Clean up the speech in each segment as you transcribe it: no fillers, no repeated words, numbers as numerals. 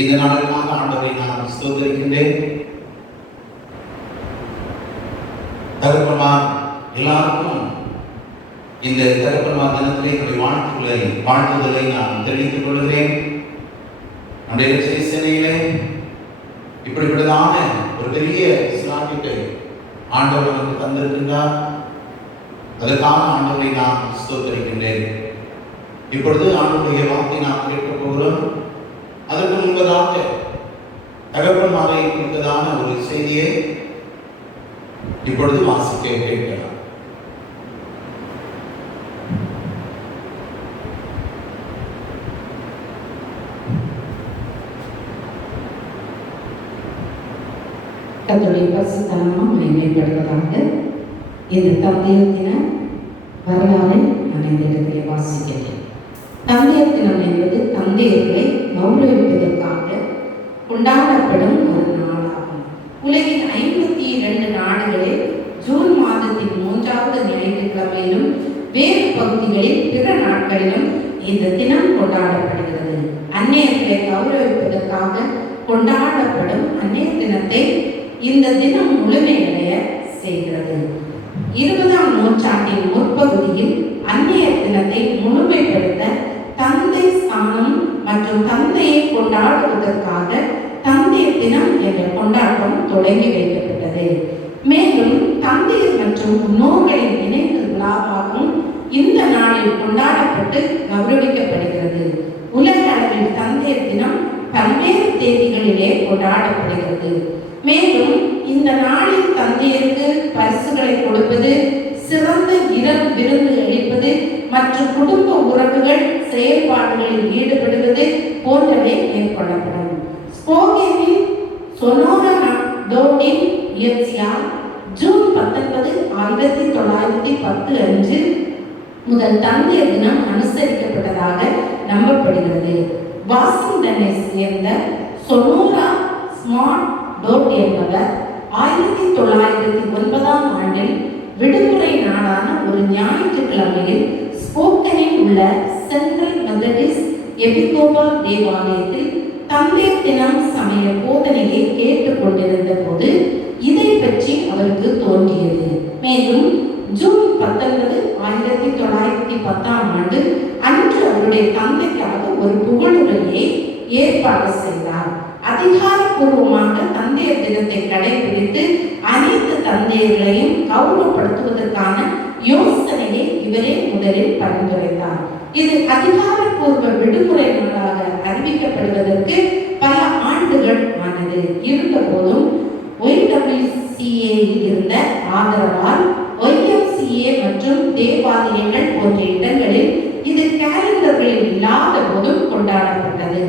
இந்த நாளுக்காக ஆண்டவரை நான் ஸ்தோத்திரிக்கின்றேன். தகப்பன்மார் எல்லாருக்கும் இந்த தகப்பன்மார் தினத்திலே என்னுடைய வாழ்த்துதலை நான் தெரிவித்துக் கொள்கிறேன். நம்முடைய சென்னையிலே இப்படிப்பட்டதான ஒரு பெரிய ஸ்லாட்டிட்டை ஆண்டவர் நமக்கு தந்திருக்கின்றார். அதற்காக ஆண்டவரை நான் ஸ்தோத்திரிக்கின்றேன். இப்பொழுது ஆண்டவருடைய வார்த்தை நாம் கேட்க போகிறோம். அதற்கு முன்பதாக தகப்பன்மாரை குறித்ததான ஒரு செய்தியை இப்பொழுது வாசிக்க கேட்கலாம். கர்த்தருடைய பரிசுத்த நாமம் மகிமைப்படுவதாக. இந்த தந்தையர் தின வரலாறை நான் இந்த இடத்திலே வாசிக்கிறேன். தந்தையர் தினம் என்பது தந்தையர்களை கௌரவிப்பதற்காக கொண்டாடப்படும் ஒரு நாளாகும். உலகின் 52 நாடுகளில் ஜூன் மாதத்தின் 3வது ஞாயிற்றுக்கிழமையிலும் வேறு பகுதிகளில் பிற நாட்களிலும் இந்த தினம் கொண்டாடப்படுகிறது. அன்னையர்களை கௌரவிப்பதற்காக கொண்டாடப்படும் அன்னையர் தினத்தை இந்த தினம் முழுமையடைய செய்கிறது. 20ஆம் நூற்றாண்டின் முற்பகுதியில் அன்னையர் தினத்தை முழுமைப்படுத்த தந்தை ஸ்தானம் மற்றும் தந்தையை கொண்டாடுவதற்காக தந்தையர் தினம் என்ற கொண்டாட்டம் தொடங்கி வைக்கப்பட்டது. மேலும் தந்தையர் மற்றும் முன்னோர்களின் நினைவு விழாவாகவும் இந்த நாளில் கொண்டாடப்பட்டு கௌரவிக்கப்படுகிறது. உலக அளவில் தந்தையர் தினம் பல்வேறு தேதிகளிலே கொண்டாடப்படுகிறது. மேலும் இந்த நாளில் தந்தையருக்கு பரிசுகளை கொடுப்பது, சிறந்த விருந்து அளிப்பது மற்றும் குடும்ப உறவுகள் செயல்பாடுகளில் ஈடுபடுவது போன்றவை மேற்கொள்ளப்படும். ஸ்போகேனில் சொனோரா டோட்டின் முயற்சியால் ஜூன் 19, 1910 அன்று முதல் தந்தையர் தினம் அனுசரிக்கப்பட்டதாக நம்பப்படுகிறது. வாஷிங்டனை சேர்ந்த சொனோரா ஸ்மார்ட் டோட் என்பவர் 1909ஆம் ஆண்டில் விடுமுறை நாளான ஒரு ஞாயிற்றுக்கிழமையில் ஸ்போக்கனில் உள்ள சென்ட்ரல் மெத்தடிஸ்ட் எபிகோபல் தேவாலயத்தில் தந்தையர் தினம் சமய போதனையை கேட்டுக் கொண்டிருந்த போது இதை பற்றி அவருக்கு தோன்றியது. மேலும் ஜூன் 19, 1910ஆம் ஆண்டு அன்று அவருடைய தந்தைக்காக ஒரு புகழுரையை ஏற்பாடு செய்தார். அதிகாரப்பூர்வமாக தந்தையர் தினத்தை கடைபிடித்து அனைத்து தந்தையர்களையும் கௌரவப்படுத்துவதற்கான யோசனையை இவரே முதலில் பரிந்துரைத்தார். இது அதிகாரப்பூர்வ விடுமுறை நாளாக அறிவிக்கப்படுவதற்கு பல ஆண்டுகள் ஆனது. இருந்த போதும் YWCA இருந்த ஆதரவால் YMCA மற்றும் தேவாலயங்கள் போன்ற இடங்களில் இது கேலண்டர்களில் இல்லாத போதும் கொண்டாடப்பட்டது.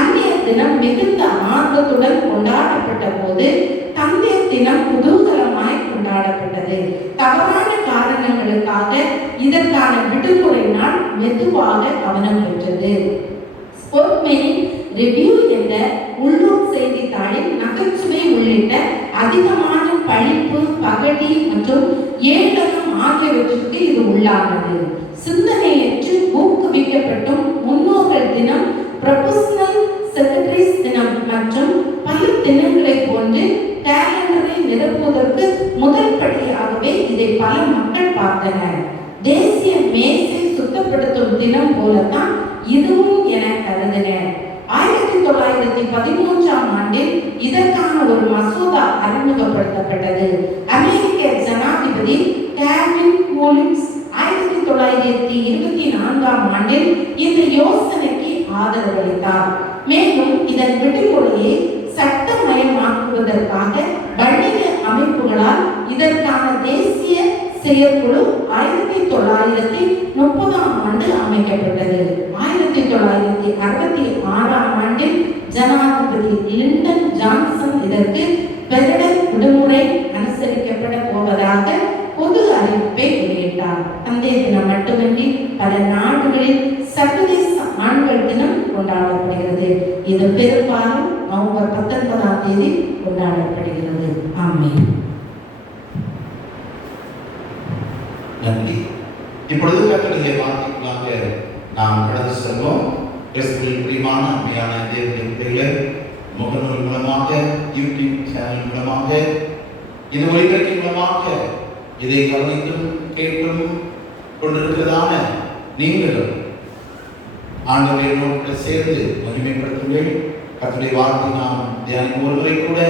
அன்னையர் தினம் மிகுந்த ஆர்வத்துடன் கொண்டாடப்பட்ட போது தந்தையர் தினம் குதூகலமாய் கொண்டாடப்பட்டது. தவறான காரணங்களுக்காக இதற்கான விடுமுறை நாள் மெதுவாக கவனம் பெற்றது. ஸ்போர்ட்மேனின் ரிவ்யூ என்ற உள்ளூர் செய்தித்தாளில் நகைச்சுவை உள்ளிட்ட அதிகமான பழிப்பு, பகடி மற்றும் ஏளனம் ஆகியவற்றுக்கு இது உள்ளானது. சிந்தனையற்று ஊக்குவிக்கப்பட்டும் முன்னோர்கள் தினம், ப்ரொபஷனல் செக்ரட்டரிஸ் தினம் மற்றும் பல தினங்களை போன்று கேலண்டரை நிரப்புவதற்கு முதல் படியாகவே இதை பல மக்கள் பார்த்தனர். தேசிய மேசை சுத்தப்படுத்தும் தினம் போலத்தான் இதுவும் என கருதினர். 1913ஆம் ஆண்டில் இதற்கான ஒரு மசோதா அறிமுகப்படுத்தப்பட்டது. அமெரிக்க ஜனாதிபதி கேல்வின் கூலின்ஸ் 1924ஆம் ஆண்டில் இந்த யோசனைக்கு ஆதரவளித்தார். மேலும் இதன் விடுமுறையை சட்டமயமாக்குவதற்காக வணிக அமைப்புகளால் இதற்கான தேசிய செயற்குழு 1930ஆம் ஆண்டு அமைக்கப்பட்டது. 1966ஆம் ஆண்டில் ஜனாதிபதி லிண்டன் ஜான்சன் இதற்கு பெருடர் விடுமுறை அனுசரிக்கப்பட போவதாக பொது அறிவிப்பை வெளியிட்டார். தந்தையர் தினம் மட்டுமின்றி பல நாடுகளில் சர்வதேச ஆண்கள் தினம் கொண்டாடப்படுகிறது. இது பெரும்பாலும் நவம்பர் 19ஆம் தேதி கொண்டாடப்படுகிறது. ஆமென். நன்றி. இப்பொழுது கர்த்தருடைய வார்த்தைக்காக நாம் கடந்து செல்வோம். கிறிஸ்துவின் பிரியமான அருமையான தேவனுடைய பிள்ளைகளே, முகநூல் மூலமாக, யூடியூப் சேனல் மூலமாக, இது ஒளிபரப்பின் மூலமாக இதை கவனித்தும் கேட்டும் கொண்டிருக்கிறதான நீங்களும் ஆண்டவரை நோக்கி சேர்ந்து மகிமைப்படுத்துங்கள். கர்த்தருடைய வார்த்தை நாம் தியானிக்கும் ஒருவரை கூட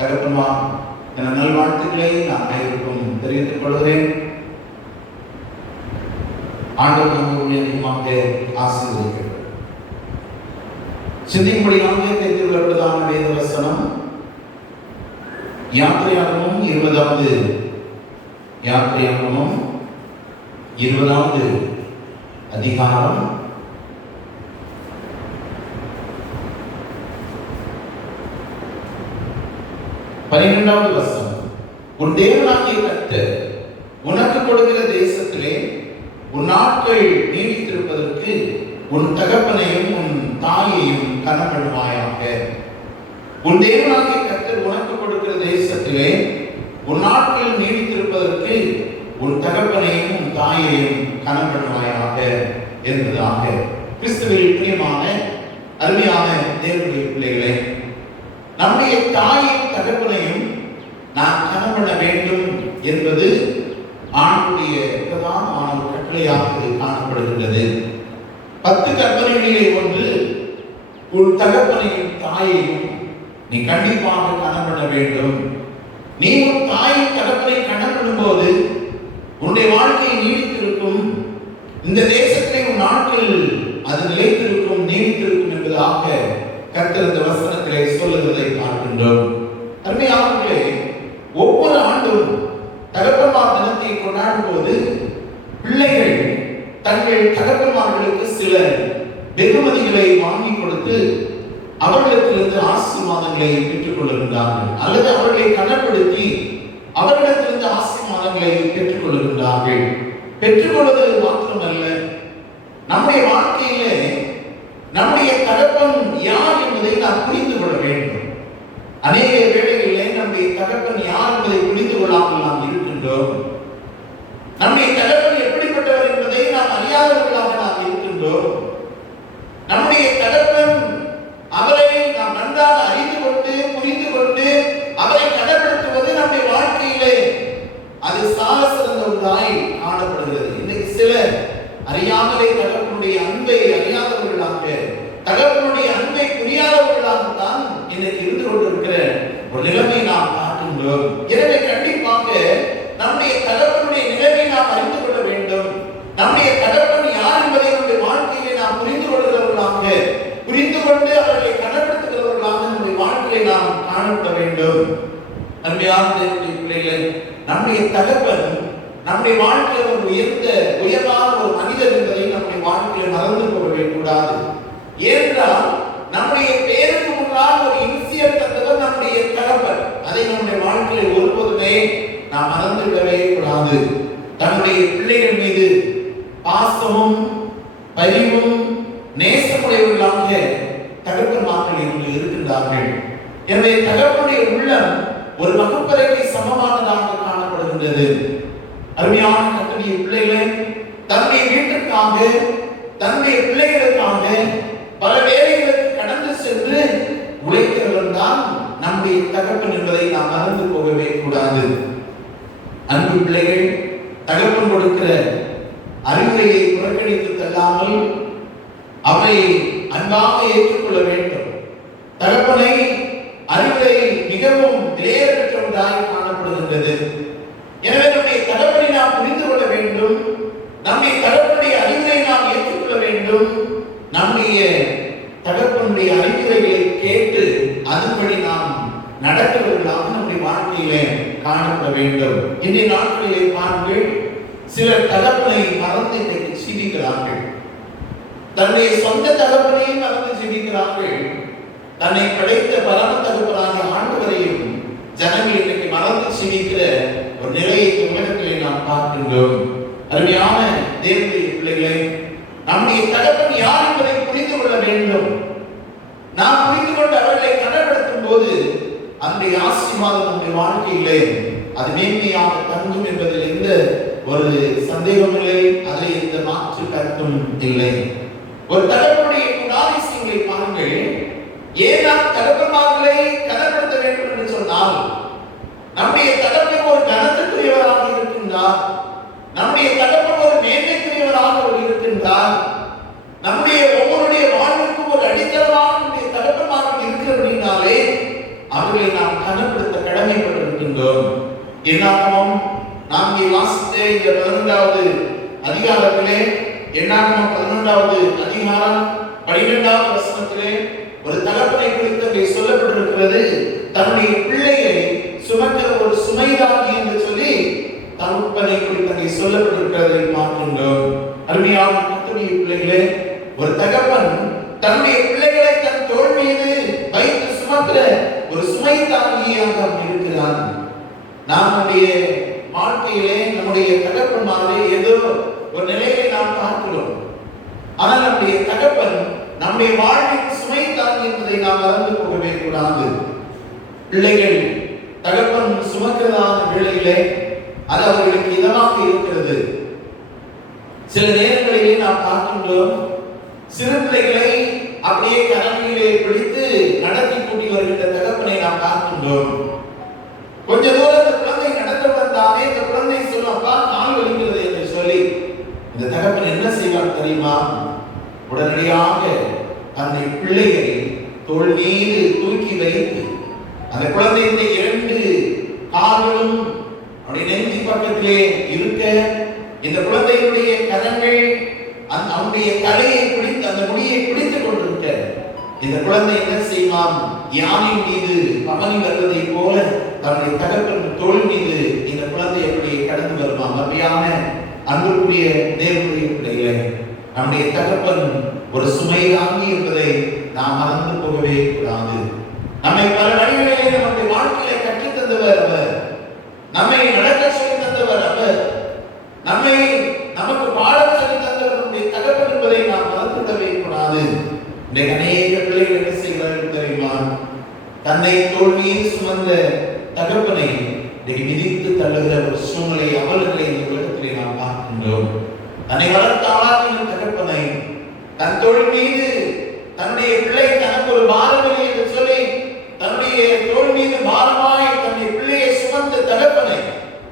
தகப்பன்மார் என நல்வாழ்த்துக்களை நான் அனைவருக்கும் தெரிவித்துக் கொள்கிறேன். ஆண்டவர் நம்முடைய அதிகமாக ஆசீர்வதிக்கிறார். சிந்திக்கும்படியாக தெரிந்துள்ளதான வேத வசனம் யாத்திரையாகமம் 20வது அதிகாரம் 12வது வசனம். உன் தேவனாகிய கர்த்தர் உனக்கு கொடுக்கிற தேசத்திலே உன் நாட்கள் நீடித்திருப்பதற்கு உன் தகப்பனையும் உன் தாயையும் கனப்படுவாயாக. உன் தேவனாகிய கர்த்தர் உனக்கு கொடுக்கிற தேசத்திலே உன் நாட்கள் நீடித்திருப்பதற்கு உன் தகப்பனையும் உன் தாயையும் கனப்படுவாயாக என்பதாக. கிறிஸ்துவில் பிரியமான அருமையான தேவனுடைய பிள்ளைகளே, நம்முடைய தாயின் தகப்பனையும் நாம் கனப்பட வேண்டும் என்பது ஆண்டுடைய பிரதானமான ஒரு கட்டளையாக காணப்படுகின்றது. 10 கற்பனைகளிலே ஒன்று, உன் தகப்பனையும் தாயையும் நீ கண்டிப்பாக கனப்பட வேண்டும். நீ உன் தாயின் தகப்பனை கனப்படும் போது உன்னுடைய வாழ்க்கை நீடித்திருக்கும், இந்த தேசத்திலே உன் நாட்கள் அது நிலைத்திருக்கும், நீடித்திருக்கும் என்பதாக கர்த்தர் இந்த வசனத்திலே சொல்லுகிறதை பார்க்கின்றோம். அருமையானவர்களே, ஒவ்வொரு ஆண்டும் தகப்பன்மார் தினத்தை கொண்டாடும் போது பிள்ளைகள் தங்கள் தகப்பன்மார்களுக்கு சில வெகுமதிகளை வாங்கி கொடுத்து அவர்களிடத்திலிருந்து ஆசீர்வாதங்களை பெற்றுக் கொள்கின்றார்கள், அல்லது அவர்களை கனப்படுத்தி அவர்களிடத்திலிருந்து ஆசீர்வாதங்களை பெற்றுக் கொள்கின்றார்கள். பெற்றுக்கொள்வது மாத்திரமல்ல, நம்முடைய வாழ்க்கையிலே நம்முடைய தகப்பன் யார் என்பதை நாம் புரிந்து கொள்ள வேண்டும். அநேக வேளைகளிலே நம்முடைய தகப்பன் யார் என்பதை புரிந்து கொள்ளாமல் நாம் இருக்கின்றோம். நம்முடைய தகப்பன் எப்படிப்பட்டவர் என்பதை நாம் அறியாதவர்களாக நாம் இருக்கின்றோம். நம்முடைய தகப்பன் அவரை நாம் நன்றாக அறிந்து கொண்டு புரிந்து கொண்டு அவரை கடைபிடித்துவது நம்முடைய வாழ்க்கையிலே அது சால சிறந்த ஒன்றாய் காணப்படுகிறது. இன்னைக்கு சிலர் அறியாமலே தகப்பனுடைய அன்பை அறியாதவர்களாக, தகப்பனுடைய அன்பை புரியாதவர்களாகத்தான் இன்னைக்கு இருந்து கொண்டிருக்கிற ஒரு நிலைமை நாம் பார்க்கின்றோம். எனவே கண்டிப்பாக நம்முடைய தகப்பனுடைய நிலைமை நாம் அறிந்து கொள்ள வேண்டும். நம்முடைய தகப்பன் யார் என்பதை நம்முடைய வாழ்க்கையிலே நாம் புரிந்து கொள்கிறவர்களாக, புரிந்து கொண்டு அவர்களை கடைபிடித்துகிறவர்களாக நம்முடைய வாழ்க்கையை நாம் காணப்பட வேண்டும். அருமையான தேவனுடைய பிள்ளைகளே, நம்முடைய தகப்பன் நம்முடைய வாழ்க்கையில் ஒரு உயர்வான ஒரு மனிதர் என்பதை நம்முடைய வாழ்க்கையில் மறந்து போகவே கூடாது. ஏனென்றால் நம்முடைய பேருக்கு முன்னால் ஒரு இன்சியல் தந்தவர் நம்முடைய தகப்பன். அதை நம்முடைய வாழ்க்கையில் ஒருபோதுமே நாம் மறந்துவிடவே கூடாது. தன்னுடைய பிள்ளைகள் மீது பாசமும் பரிவும் நேசமுடையவர்களாக தகப்பன்மார்கள் இன்று இருக்கின்றார்கள். எனவே தகப்பனுடைய உள்ளம் ஒரு வகுப்பறைக்கு சமமானதாக காணப்படுகின்றது. அருமையான கர்த்தருடைய பிள்ளைகளே, தன்னுடைய வீட்டுக்காக தன்னுடைய பிள்ளைகளுக்காக பல வேலைகளுக்கு கடந்து சென்று உழைக்கிறவன் தான் நம்முடைய தகப்பன் என்பதை நாம் மறந்து போகவே கூடாது. அன்பு பிள்ளைகள், தகப்பன் கொடுக்கிற அறிவுரையை புறக்கணித்து தள்ளாமல் அவரை அன்பாக ஏற்றுக்கொள்ள வேண்டும். தகப்பனை அறிவுரை மிகவும் விலையேற பெற்றவராய் காணப்படுகின்றது. எனவே நம்முடைய தகப்பனை நாம் புரிந்து கொள்ள வேண்டும். நம்முடைய தகப்பனுடைய அறிவுரை நாம் ஏற்றுக்கொள்ள வேண்டும். நம்முடைய தகப்பனுடைய அறிவுரைகளை கேட்டு அதன்படி நாம் நடக்கிறவர்களாக நம்முடைய வாழ்க்கையிலே காணப்பட வேண்டும். இன்றைய நாட்களிலே பாருங்கள், சிலர் தகப்பனை மறந்து இன்றைக்கு ஜீவிக்கிறார்கள். தன்னுடைய சொந்த தகப்பனையும் மறந்து ஜீவிக்கிறார்கள். தன்னை படைத்த பரம தகப்பனாகிய ஆண்டவரையும் ஜனங்கள் இன்றைக்கு மறந்து ஜீவிக்கிற ஒரு நிலையை உலகத்திலே நாம் பார்க்கின்றோம். அருமையான தேவனுடைய பிள்ளைகளை, நம்முடைய தகப்பன் யார் என்பதை புரிந்து கொள்ள வேண்டும். நாம் புரிந்து கொண்டு அவர்களை கடைபிடிக்கும் போது அன்றைய ஆசீர்வாதம் நம்முடைய வாழ்க்கையிலே அது மேன்மையாக தங்கும் என்பதில் எந்த ஒரு சந்தேகம் இல்லை, அதில் எந்த மாற்று கருத்தும் இல்லை. ஒரு தகப்பனுடைய குணாதிசயங்களை பாருங்கள். ஏன் நாம் தகப்பன்மார்களை கனப்படுத்த வேண்டும் என்று சொன்னால், நம்முடைய தகப்பன் ஒரு கனத்துக்குரியவராக இருக்கின்றார், நம்முடைய தகப்பன் ஒரு மேன்மைக்குரியவராக இருக்கின்றார். நம்முடைய ஒவ்வொருடைய வாழ்வுக்கும் ஒரு அடித்தளமாக நம்முடைய தகப்பன்மார்கள் இருக்கிறபடினாலே அவர்களை நாம் கனப்படுத்த கடமைப்பட்டிருக்கின்றோம். என்னாகமம் நாம் இங்கே வாசித்த இந்த 11வது அதிகாரத்திலே, என்னாகமம் 11வது அதிகாரம் 12வது வசனத்திலே ஒரு தகப்பனை குறித்து சொல்லப்பட்டிருக்கிறது. தன்னுடைய பிள்ளையை சுமக்கிற ஒரு சுமைதாங்கி என்று சொல்லி தகப்பனை குறித்து சொல்லப்பட்டிருக்கிறதை பார்க்கின்றோம். அருமையான கர்த்தருடைய பிள்ளைகளே, ஒரு தகப்பன் தன்னுடைய பிள்ளைகளை தன் தோள் மீது வைத்து சுமக்கிற ஒரு சுமை தாங்கியாக இருக்கிறான். நம்முடைய வாழ்க்கையிலே நம்முடைய தகப்பன்மாரை ஏதோ ஒரு நிலையை நாம் பார்க்கிறோம். ஆனால் நம்முடைய தகப்பன் நம்முடைய வாழ்வின் சுமை தாங்கி என்பதை நாம் மறந்து போகவே கூடாது. பிள்ளைகள் தகப்பன் சுமக்கிறதான வேளையிலே அது அவர்களுக்கு இதமாக இருக்கிறது. சில நேரங்களிலே நாம் பார்க்கின்றோம், சிறு பிள்ளைகளை அப்படியே கரங்களிலே பிடித்து நடத்தி கூட்டி வருகின்ற தகப்பனை நாம் பார்க்கின்றோம். கொஞ்ச தூரம் இந்த குழந்தை நடந்து வந்தாலே இந்த குழந்தை சொல்லும், அப்பா கால் வலிக்கிறது என்று சொல்லி இந்த தகப்பன் என்ன செய்வார் தெரியுமா? உடனடியாக அந்த பிள்ளையை தோள் மீது தூக்கி வைத்து அந்த குழந்தையுடைய 2 கால்களும் அவருடைய நெஞ்சு பக்கத்திலே இருக்க, இந்த குழந்தையுடைய கரங்கள் அவனுடைய தலையை பிடித்து அந்த முடியை பிடித்துக் கொண்டிருக்க, இந்த குழந்தை என்ன செய்வான்? யானை மீது பவனி வருவதை போல தன்னுடைய தகப்பன் தோள் மீது இந்த குழந்தை அப்படியே கடந்து வருவான். அப்படியான அன்புக்குரிய தேவனுடைய பிள்ளைகளே, நம்முடைய தகப்பன் ஒரு சுமை தாங்கி என்பதை நாம் மறந்து போகவே கூடாது. நம்மை பல வழிகளிலே நம்முடைய வாழ்க்கையை கற்றுத் தந்தவர் அவர், நம்மை நடக்க சொல்லி தந்தவர் அவர், நம்மை நமக்கு பாடம் சொல்லி தந்தவர் நம்முடைய தகப்பன் என்பதை நாம் மறந்துவிடவே கூடாது. இன்றைக்கு அநேக பிள்ளைகள் என்ன செய்கிறார்கள் தெரியுமா? தன்னை தோள் மீது சுமந்த தகப்பனை மிதித்து தள்ளுகிற ஒரு சூழ்நிலை அவர்களை இந்த உலகத்திலே நாம் பார்க்கின்றோம். தன்னை வளர்த்த ஆளாக்கின தகப்பனை தன் தோள் மீது தன்னுடைய பிள்ளை தனக்கு ஒரு பாரமில்லை என்று சொல்லி தன்னுடைய தோள் மீது பாரமாய் தன்னுடைய பிள்ளையை சுமந்த தகப்பனை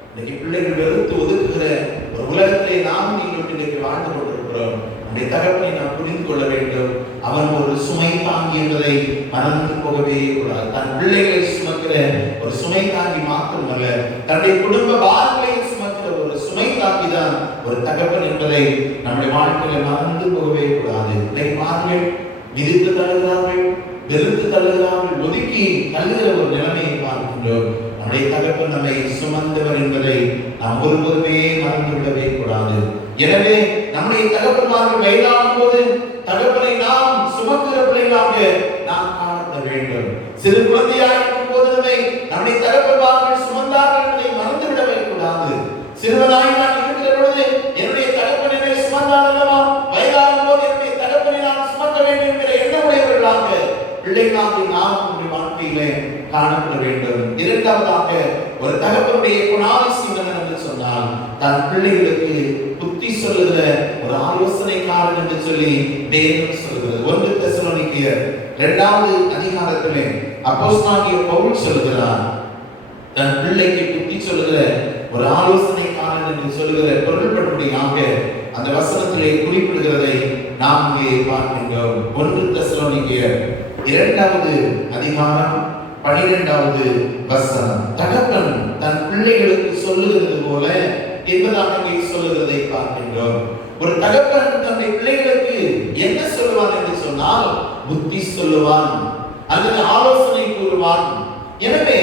இன்னைக்கு பிள்ளைகள் வெறுத்து ஒதுக்குகிற ஒரு உலகத்திலே நாம் நீங்கள் இன்றைக்கு வாழ்ந்து கொண்டிருக்கிறோம். நம்முடைய தகப்பனை நாம் புரிந்து கொள்ள வேண்டும். அவன் ஒரு சுமை தாங்கி என்பதை மறந்து போகவே கூடாது. தன் பிள்ளைகளை சுமக்கிற ஒரு சுமை தாங்கி மாத்திரமல்ல, தன்னுடைய குடும்ப பாரங்களை சுமக்கிற ஒரு சுமை தாங்கி தான் ஒரு தகப்பன் என்பதை நம்முடைய வாழ்க்கையில மறந்து போகவே கூடாது. இதை பாருங்கள், மிதித்து தள்ளுகிறார்கள், வெறுத்து தள்ளுகிறார்கள், ஒதுக்கி தள்ளுகிற ஒரு நிலைமையை பார்க்கின்றோம். நம்முடைய தகப்பன் நம்மை சுமந்தவர் என்பதை நாம் ஒருவருமே மறந்து விடவே கூடாது. எனவே நம்முடைய தகப்பன்மார்கள் வயதாகும் போது தகப்பனை நாம் சுமக்கிற பிள்ளைகளாக நாம் காணப்பட வேண்டும். சிறு குழந்தையாக இருக்கும் போது நம்முடைய தகப்பன்மார்கள் சுமந்தார்கள் என்பதை மறந்து விடவே கூடாது. சிறுவனாய் நான் இருக்கிற பொழுது என்னுடைய தகப்பன் என்னை சுமந்தார் அல்லவா, வயதாகும் போது என்னுடைய தகப்பனை நான் சுமக்க வேண்டும் என்கிற எண்ணமுடையவர்களாக பிள்ளைகளாக நாம் நம்முடைய வாழ்க்கையிலே காணப்பட வேண்டும். இரண்டாவதாக ஒரு தகப்பனுடைய குணாதிசயம் என்று சொன்னால் தன் பிள்ளைகளுக்கு புத்தி சொல்லுகிற ஒரு ஆலோசனைக்காரன் என்று சொல்லி தேவன் சொல்கிறது. 1 தெசலோனிக்கேயர் 2வது அதிகாரத்திலே அப்போஸ்தலனாகிய பவுல் சொல்கிறார், தன் பிள்ளைக்கு புத்தி சொல்லுகிற ஒரு ஆலோசனைக்காரன் என்று சொல்லுகிற பொருள்படும்படியாக அந்த வசனத்திலே குறிப்பிடுகிறதை நாம் இங்கே பார்க்கின்றோம். 1 தெசலோனிக்கேயர் 2வது அதிகாரம் 12வது வசனம். தகப்பன் தன் பிள்ளைகளுக்கு சொல்லுகிறது போல என்பதாக இங்கே சொல்லுகிறதை பார்க்கின்றோம். ஒரு தகப்பன் தன்னுடைய பிள்ளைகளுக்கு என்ன சொல்லுவான் என்று சொன்னால் புத்தி சொல்லுவான் அல்லது ஆலோசனை கூறுவான். எனவே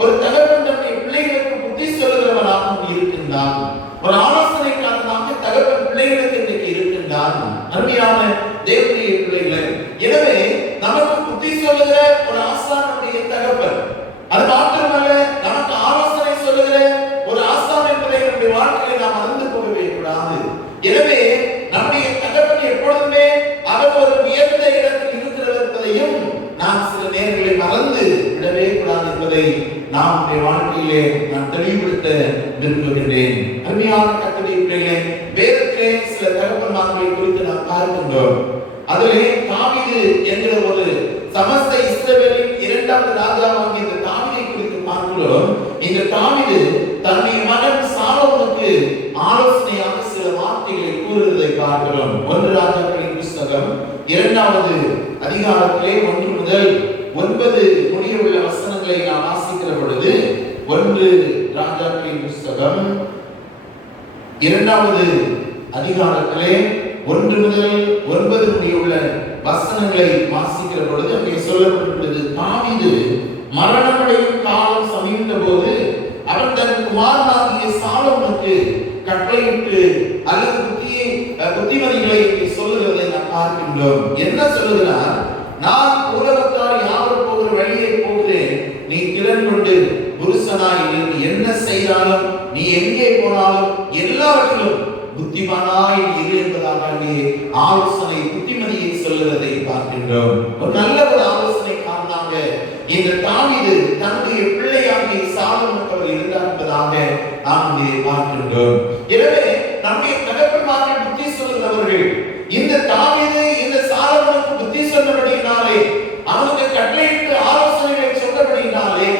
ஒரு தகப்பன் தன்னுடைய பிள்ளைகளுக்கு புத்தி சொல்லுகிறவனாக இருக்கின்றான், ஒரு ஆலோசனைக்காரனாக தகப்பன் பிள்ளைகளுக்கு இன்றைக்கு இருக்கின்றான். அருமையான தேவனுடைய பிள்ளைகளே, எனவே நமக்கு புத்தி சொல்லுகிற ஒரு ஆசானுடைய தகப்பன், அது மாத்திரமல்ல நமக்கு ஆலோசனை சொல்லுகிற ஒரு ஆசான் என்பதை நம்முடைய வாழ்க்கையை நாம் மறந்து போகவே கூடாது. எனவே நம்முடைய தகப்பன் எப்பொழுதுமே அவர் ஒரு உயர்ந்த இடத்தில் இருக்கிறவர் என்பதையும் நாம் சில நேரங்களில் மறந்து விடவே கூடாது என்பதை நாம் நம்முடைய வாழ்க்கையிலே நான் தெளிவுபடுத்த விரும்புகின்றேன். அருமையான கர்த்தருடைய பிள்ளைகளே, வேதத்திலே சில தகப்பன்மார்களை குறித்து நாம் பார்க்கின்றோம். அதிலே தாவீது என்கிற ஒரு சமஸ்தை இரண்டாவது ராஜாவாகிய இந்த தாவீதை குறித்து பார்க்கிறோம். இந்த தாவீது தன்னுடைய மகன் சாலோமோனுக்கு ஆலோசனையாக சில வார்த்தைகளை கூறுவதை பார்க்கிறோம். 1 ராஜாக்களின் புத்தகம் 2வது அதிகாரத்திலே 1 முதல் 9 முடிய உள்ள வசனங்களை நாம் வாசிக்கிற பொழுது 1 ராஜாக்களின் புத்தகம் 2வது அதிகாரத்திலே 1 முதல் 9 முடிய உள்ள வசனங்களை வாசிக்கிற பொழுது அங்கே சொல்லப்பட்டுள்ளது, தாவீது மரணமடையும் காலம் சமீபத்த போது அவன் தன் குமாரனாகிய சாலோமோனுக்கு கட்டளையிட்டு அல்லது புத்திமதிகளை சொல்லுகிறதை நாம் பார்க்கின்றோம். என்ன சொல்லுகிறார்? நான் உலகத்தார் யாவர் போகிற வழியை போகிறேன், நீ திறன் கொண்டு புருஷனாய் இருந்து என்ன செய்தாலும் நீ எங்கே போனாலும் எல்லாவற்றிலும் புத்திமானாய் இரு என்பதாக ஆலோசனை புத்திமதியை சொல்லுவதை பார்க்கின்றோம். ஒரு நல்ல ஒரு ஆலோசனை காரணமாக இந்த தாவீது தன்னுடைய பிள்ளையாகிய சாலோமோனுக்கு அவர் இருந்தார் என்பதாக நாம் பார்க்கின்றோம். எனவே நம்முடைய தகப்பன்மார்கள் புத்தி சொல்லுகிறவர்கள் இந்த தாவீது இந்த சாலோமோனுக்கு புத்தி சொன்னபடியினாலே, அவனுக்கு கட்டளையிட்டு ஆலோசனைகளை சொன்னபடியினாலே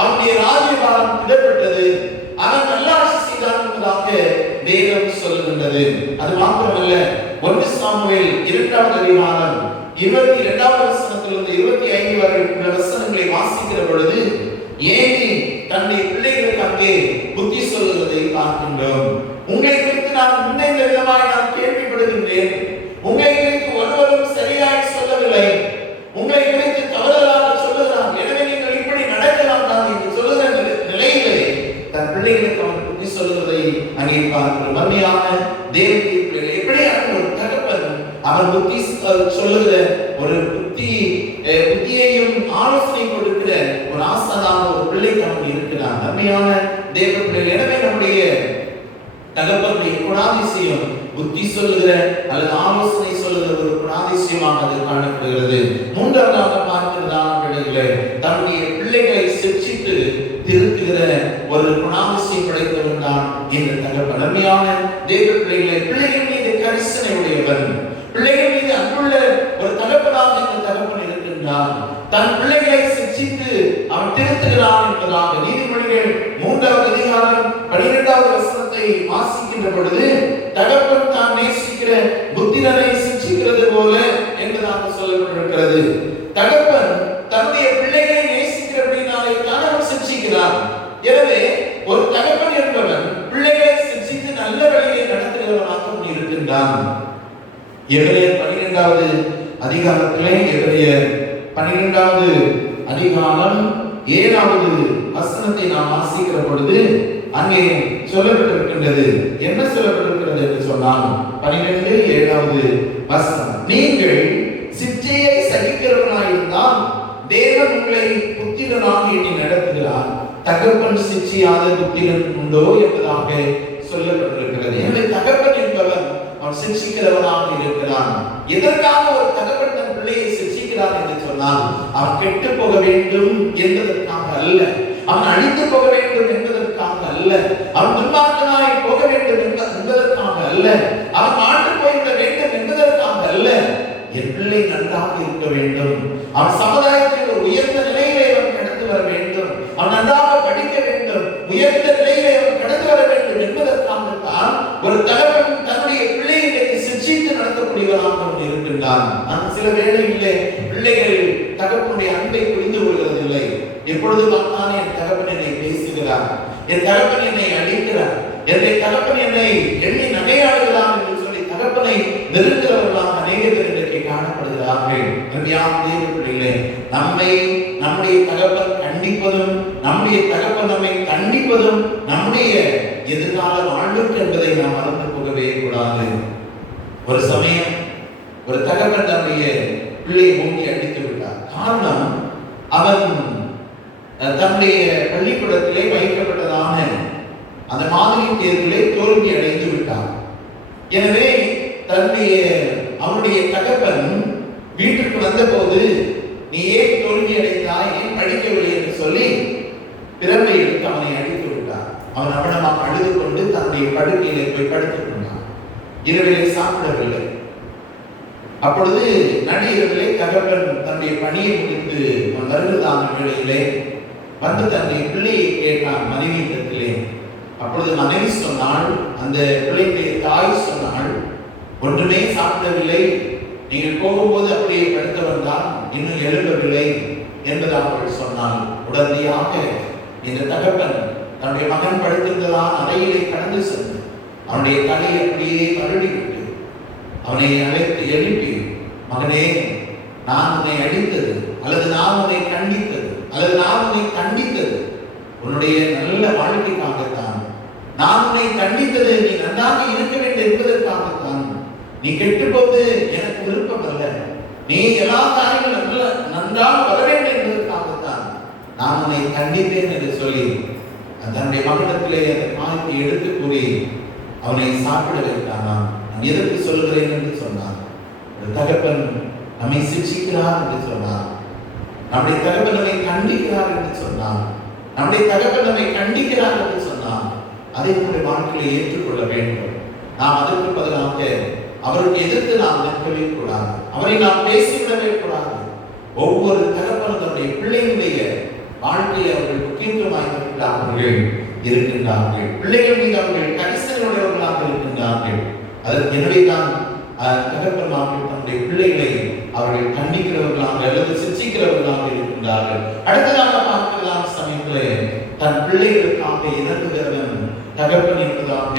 அவனுடைய ராஜ்யபாரம் திடப்பட்டது, அவன் நல்லாட்சி செய்தான் என்பதாக வேதம் சொல்லுகின்றது. அது மாத்திரமல்ல, 1 சாமுவேல் 2வது அதிகாரம் 22வது வசனத்திலிருந்து 25 வரை உள்ள வசனங்களை வாசிக்கிற பொழுது ஏலி தன்னுடைய பிள்ளைகளுக்கு அங்கே புத்தி சொல்லுவதை பார்க்கின்றோம். உங்களை குறித்து நான் முன்னே விதமாய் நான் கேள்விப்படுகின்றேன், உங்களை குறித்து ஒருவரும் சரியாய் சொல்லவில்லை, உங்களை குறித்து தவறுதலாக சொல்லுகிறான், எனவே நீங்கள் இப்படி நடக்கலாம் நான் என்று சொல்லுகிற நிலையிலே தன் பிள்ளைகளுக்கு அவன் புத்தி சொல்லுவதை அங்கே பார்க்கிறோம். அருமையான தேவனுடைய பிள்ளைகள், எப்படியான ஒரு தகப்பன் அவன் புத்தி சொல்லுகிற ஒரு புத்தியையும் ஆலோசனை கொடுக்கிற ஒரு ஆசானாக ஒரு பிள்ளை நமக்கு இருக்கிறான். அருமையான தேவ பிள்ளைகள், எனவே நம்முடைய தகப்பனுடைய குணாதிசயம் புத்தி சொல்லுகிற அல்லது ஆலோசனை சொல்லுகிற ஒரு குணாதிசயமாக அது காணப்படுகிறது. 3வதாக பார்க்கிறதான பிள்ளைகளை தன்னுடைய பிள்ளைகளை சிக்ஷித்து திருத்துகிற ஒரு குணாதிசயம் படைத்தவன் தான் இந்த தகப்பன். அருமையான தேவ பிள்ளைகளை, பிள்ளைகள் மீது கரிசனை உடையவன், பிள்ளைகள் மீது அன்புள்ள ஒரு தகப்பனாக இந்த தகப்பன் இருக்கின்றான். தன் பிள்ளைகளை சிக்ஷித்து அவன் திருத்துகிறான் என்பதாக நீதிமொழிகள் 3வது அதிகாரம் 12வது வசனத்தை வாசிக்கின்ற பொழுது, தகப்பன் தான் நேசிக்கிற புத்திரனை சிக்ஷிக்கிறது போல என்பதாக சொல்லப்பட்டிருக்கிறது. தகப்பன் தன்னுடைய பிள்ளைகளை நேசிக்கிறபடினாலே தான் அவன் சிக்ஷிக்கிறான். எனவே ஒரு தகப்பன் என்பவன் பிள்ளைகளை சிக்ஷித்து நல்ல வழியை நடத்துகிறவனாக இருக்கின்றான். எபிரேயர் 12வது அதிகாரத்திலே எபிரேயர் 12வது அதிகாரம் 7வது வசனத்தை நாம் வாசிக்கிற பொழுது அங்கே சொல்லப்பட்டிருக்கின்றது. என்ன சொல்லப்பட்டிருக்கிறது என்று சொன்னால் 12:7வது வசனம், நீங்கள் சிற்றையை சகிக்கிறவர்களாயிருந்தால் தேவன் உங்களை புத்திரனாக எண்ணி நடத்துகிறார், தகப்பன் சிற்றையாத புத்திரன் உண்டோ என்பதாக சொல்லப்பட்டிருக்கிறது. எனவே தகப்பன் என்பவன் அவன் சிக்ஷிக்கிறவனாக இருக்கிறான். எதற்காக ஒரு தகப்பன் தன் பிள்ளையை சிக்ஷிக்கிறான் என்று சொன்னால், அவன் கெட்டு போக வேண்டும் என்பதற்காக அல்ல, அவன் அழித்து போக வேண்டும் என்பதற்காக அல்ல, அவன் துன்மார்க்கனாய் போக வேண்டும் என்பதற்காக அல்ல, அவன் மாண்டு போய்விட வேண்டும் என்பதற்காக அல்ல. என் பிள்ளை நன்றாக இருக்க வேண்டும், அவன் சமுதாயத்தில் ஒரு உயர்ந்த நிலையிலே அவன் கடந்து வர வேண்டும், அவன் நன்றாக படிக்க வேண்டும், உயர்ந்த நிலையிலே அவன் கடந்து வர வேண்டும் என்பதற்காகத்தான் ஒரு தகவல் தன்னுடைய பிள்ளைகளை சிக்ஷித்து நடத்தக்கூடியவராக அவன் இருக்கின்றான். ஆனால் சில வேளைகளிலே பிள்ளைகள் தகப்பனுடைய அன்பை புரிந்து கொள்வதில்லை. எப்பொழுது பார்த்தாலும் என் தகப்பன் என்னை பேசுகிறார், என் தகப்பன் என்னை அடிக்கிறார், என்னுடைய தகப்பன் என்னை எண்ணி நகையாடுகிறார் என்று சொல்லி தகப்பனை நெருங்குகிறவர்களாக அநேக பேர் இன்றைக்கு காணப்படுகிறார்கள். பிள்ளைகளே, நம்மை நம்முடைய தகப்பன் கண்டிப்பதும் நம்முடைய தகப்பன் நம்மை கண்டிப்பதும் நம்முடைய எதிர்கால வாழ்வுக்கு என்பதை நாம் மறந்து போகவே கூடாது. ஒரு சமயம் ஒரு தகப்பன் தன்னுடைய பிள்ளையை மூங்கி அடித்து விட்டார். காரணம், அவன் தன்னுடைய பள்ளிக்கூடத்திலே வைக்கப்பட்டதான அந்த மாதிரி தேர்விலே தோல்வி அடைந்து விட்டார். எனவே அவனுடைய தகப்பன் வீட்டுக்கு வந்த போது, நீ ஏன் தோல்வி அடைந்தாய், ஏன் படிக்கவில்லை என்று சொல்லி பிறப்பை எடுத்து அவனை அடித்து விட்டார். அவன் அவனமாக அழுது கொண்டு தன்னுடைய படுக்கையிலே போய் படுத்துக் கொண்டான். இரவிலே சாப்பிடவில்லை. அப்பொழுது நடிகர்களே தகப்பன் தன்னுடைய பணியை முடித்து வருகிறதான வேளையிலே வந்து தன்னுடைய பிள்ளையை கேட்டான் மனைவியிடத்திலே. அப்பொழுது மனைவி சொன்னாள், அந்த பிள்ளையுடைய தாய் சொன்னாள், ஒன்றுமே சாப்பிடவில்லை, நீங்கள் போகும்போது அப்படியே படுத்தவர் தான், இன்னும் எழும்பவில்லை என்பதாக அவள் சொன்னாள். உடனடியாக இந்த தகப்பன் தன்னுடைய மகன் படுத்திருந்ததால் அறையிலே கடந்து சென்று அவனுடைய தலையை அப்படியே வருடிவிட்டு அவனை அழைத்து எழுப்பி, மகனே, நான் உன்னை அடித்தது அல்லது நான் உன்னை கண்டித்தது அல்லது நான் உன்னை கண்டித்தது உன்னுடைய நல்ல வாழ்க்கைக்காகத்தான். நான் உன்னை கண்டித்தது நீ நன்றாக இருக்க வேண்டும் என்பதற்காகத்தான். நீ கெட்டுப்போவது எனக்கு விருப்பம் அல்ல. நீ எல்லா காரியங்களும் நன்றாக வர வேண்டும் என்பதற்காகத்தான் நான் உன்னை கண்டித்தேன் என்று சொல்லி தன்னுடைய மகனிடத்திலே அந்த காரியத்தை எடுத்து கூறி அவனை சாப்பிட வைத்தானாம். நான் எதற்கு சொல்கிறேன் என்று சொன்னான். ஒரு தகப்பன் நம்மை சிக்ஷிக்கிறார் என்று சொன்னார். நம்முடைய தகப்பன் நம்மை கண்டிக்கிறார் என்று சொன்னார். நம்முடைய தகப்பன் நம்மை கண்டிக்கிறார் என்று சொன்னார். அதை நம்முடைய வாழ்க்கையை ஏற்றுக்கொள்ள வேண்டும். நாம் அதற்கு பதிலாக அவருக்கு எதிர்த்து நாம் நிற்கவே கூடாது. அவரை நாம் பேசிவிடவே கூடாது. ஒவ்வொரு தகப்பனும் தன்னுடைய பிள்ளைகளுடைய வாழ்க்கையை அவர்கள் முக்கியத்துவமானவர்களாக இருக்கின்றார்கள். பிள்ளைகள் மீது அவர்கள் கரிசனையுடையவர்களாக இருக்கின்றார்கள். அதற்கு எனவேதான் தகப்பன்மார்கள் தன்னுடைய பிள்ளைகளை அவர்கள் கண்டிக்கிறவர்களாக அல்லது சிக்ஷிக்கிறவர்களாக இருக்கின்றார்கள். அடுத்ததாக பார்க்கலாம் சமயத்திலே தன் பிள்ளைகளுக்காக இறங்குகிறவன் தகப்பன் என்பதாக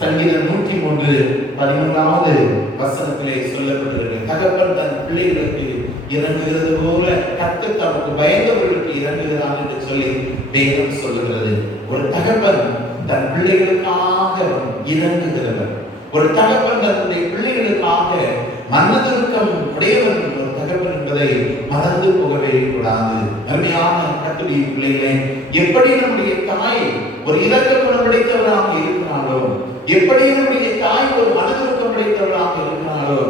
சங்கீதம் 103:13 வசனத்திலே சொல்லப்பட்டிருக்கிறது. தகப்பன் தன் பிள்ளைகளுக்கு இறங்குகிறது போல கர்த்தர் தமக்கு பயந்தவர்களுக்கு இறங்குகிறார் என்று சொல்லி வேதம் சொல்லுகிறது. ஒரு தகப்பன் தன் பிள்ளைகளுக்காக இறங்குகிறவர். ஒரு தகப்பன் தன்னுடைய பிள்ளைகளுக்காக மனதுருக்கம் உடையவர். ஒரு தகப்பன் என்பதை மறந்து போகவே கூடாது. அருமையான கர்த்தருடைய பிள்ளைகளே, எப்படி நம்முடைய தாய் ஒரு இரக்க குணம் படைத்தவராக இருக்கிறாளோ, எப்படி நம்முடைய தாய் ஒரு மனதுருக்கம் படைத்தவராக இருக்கிறாளோ,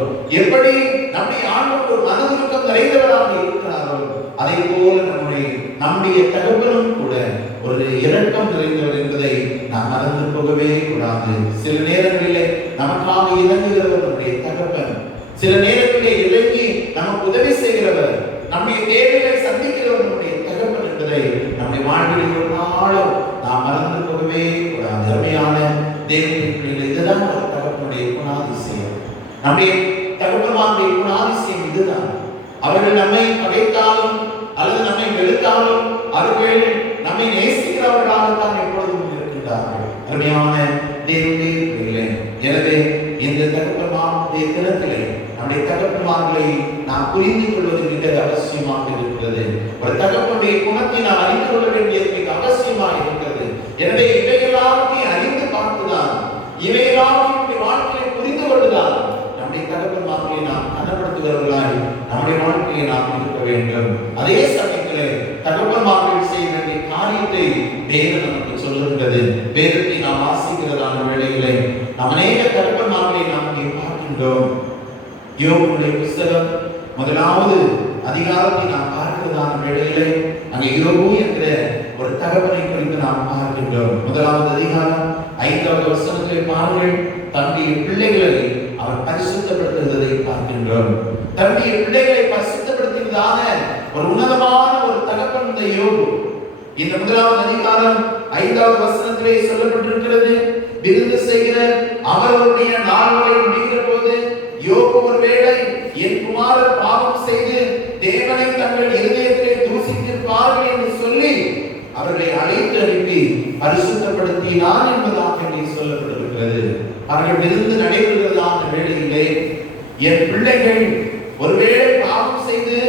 எப்படி நம்முடைய ஆண்டவர் ஒரு மனதுருக்கம் நிறைந்தவராக இருக்கிறாரோ, அதை போல நம்முடைய தகப்பனும் கூட ஒரு இரக்கம் நிறைந்தவர் என்பதை நாம் மறந்து போகவே கூடாது. சில நேரங்களிலே நமக்காக இறங்குகிறவர் நம்முடைய தகப்பன். சில நேரங்களிலே இறங்கி நமக்கு உதவி செய்கிறவர், நம்முடைய தேவைகளை சந்திக்கிறவர் நம்முடைய தகப்பன் என்பதை நம்முடைய வாழ்வில் ஒரு நாளும் நாம் மறந்து போகவே கூடாது. அருமையான தேவனுடைய பிள்ளைகள், இதுதான் ஒரு தகப்பனுடைய குணாதிசயம். நம்முடைய தகப்பனுடைய குணாதிசயம் இதுதான். அவர்கள் நம்மை பகைத்தாலும் அல்லது நம்மை வெறுத்தாலும் அவர்கள் நம்மை நேசிக்கிறவர்களாகத்தான் எப்பொழுதும் இருக்கின்றார்கள். அருமையான தேவனுடைய பிள்ளைகளே, எனவே இந்த தகப்பனுடைய தினத்திலே நம்முடைய தகப்பன்மார்களை நாம் புரிந்து கொள்வது மிக அவசியமாக இருக்கிறது. ஒரு தகப்பனுடைய குணத்தை நாம் அறிந்து கொள்ள வேண்டியது மிக அவசியமாக இருக்கிறது. எனவே இவையெல்லாவற்றையும் அறிந்து பார்த்துதான், இவையெல்லாவற்றையும் வாழ்க்கையை புரிந்து கொண்டுதான் நம்முடைய தகப்பன்மார்களை நாம் கனப்படுத்துகிறவர்களாய் நம்முடைய வாழ்க்கையை நாம் இருக்க வேண்டும். அதே சமயத்திலே தகப்பன்மார்கள் செய்ய வேண்டிய காரியத்தை வேதம் நமக்கு சொல்லுகிறது. வேதத்தை நாம் வாசிக்கிறதான வேளையிலே நாம் அநேக தகப்பன்மார்களை நாம் இங்கே பார்க்கின்றோம். யோபுடைய புத்தகம் 1வது அதிகாரத்தை நாம் பார்க்கிறதான வேளையிலே அங்கே யோபு என்ற ஒரு தகப்பனை குறித்து நாம் பார்க்கின்றோம். 1வது அதிகாரம் 5வது வசனத்திலே பாருங்கள், தன்னுடைய பிள்ளைகளை அவர் பரிசுத்தப்படுத்துவதை பார்க்கின்றோம். தன்னுடைய பிள்ளைகளை பரிசுத்தப்படுத்துவதாக ஒரு உன்னதமான ஒரு தகப்பன் இந்த யோபு. இந்த 1வது அதிகாரம் 5வது வசனத்திலே சொல்லப்பட்டிருக்கிறது, விருந்து செய்கிற அவர்களுடைய நாள்களை முடிகிற போது யோபு ஒருவேளை என் குமாரர் பாவம் செய்து தேவனை தங்கள் இருதயத்திலே தூசித்திருப்பார்கள் என்று சொல்லி அவர்களை அழைத்து அனுப்பி பரிசுத்தப்படுத்தினான் என்பதாக இங்கே சொல்லப்பட்டிருக்கிறது. அவர்கள் விருந்து நடைபெறுவதான வேளையிலே என் பிள்ளைகள் ஒருவேளை பாவம் செய்து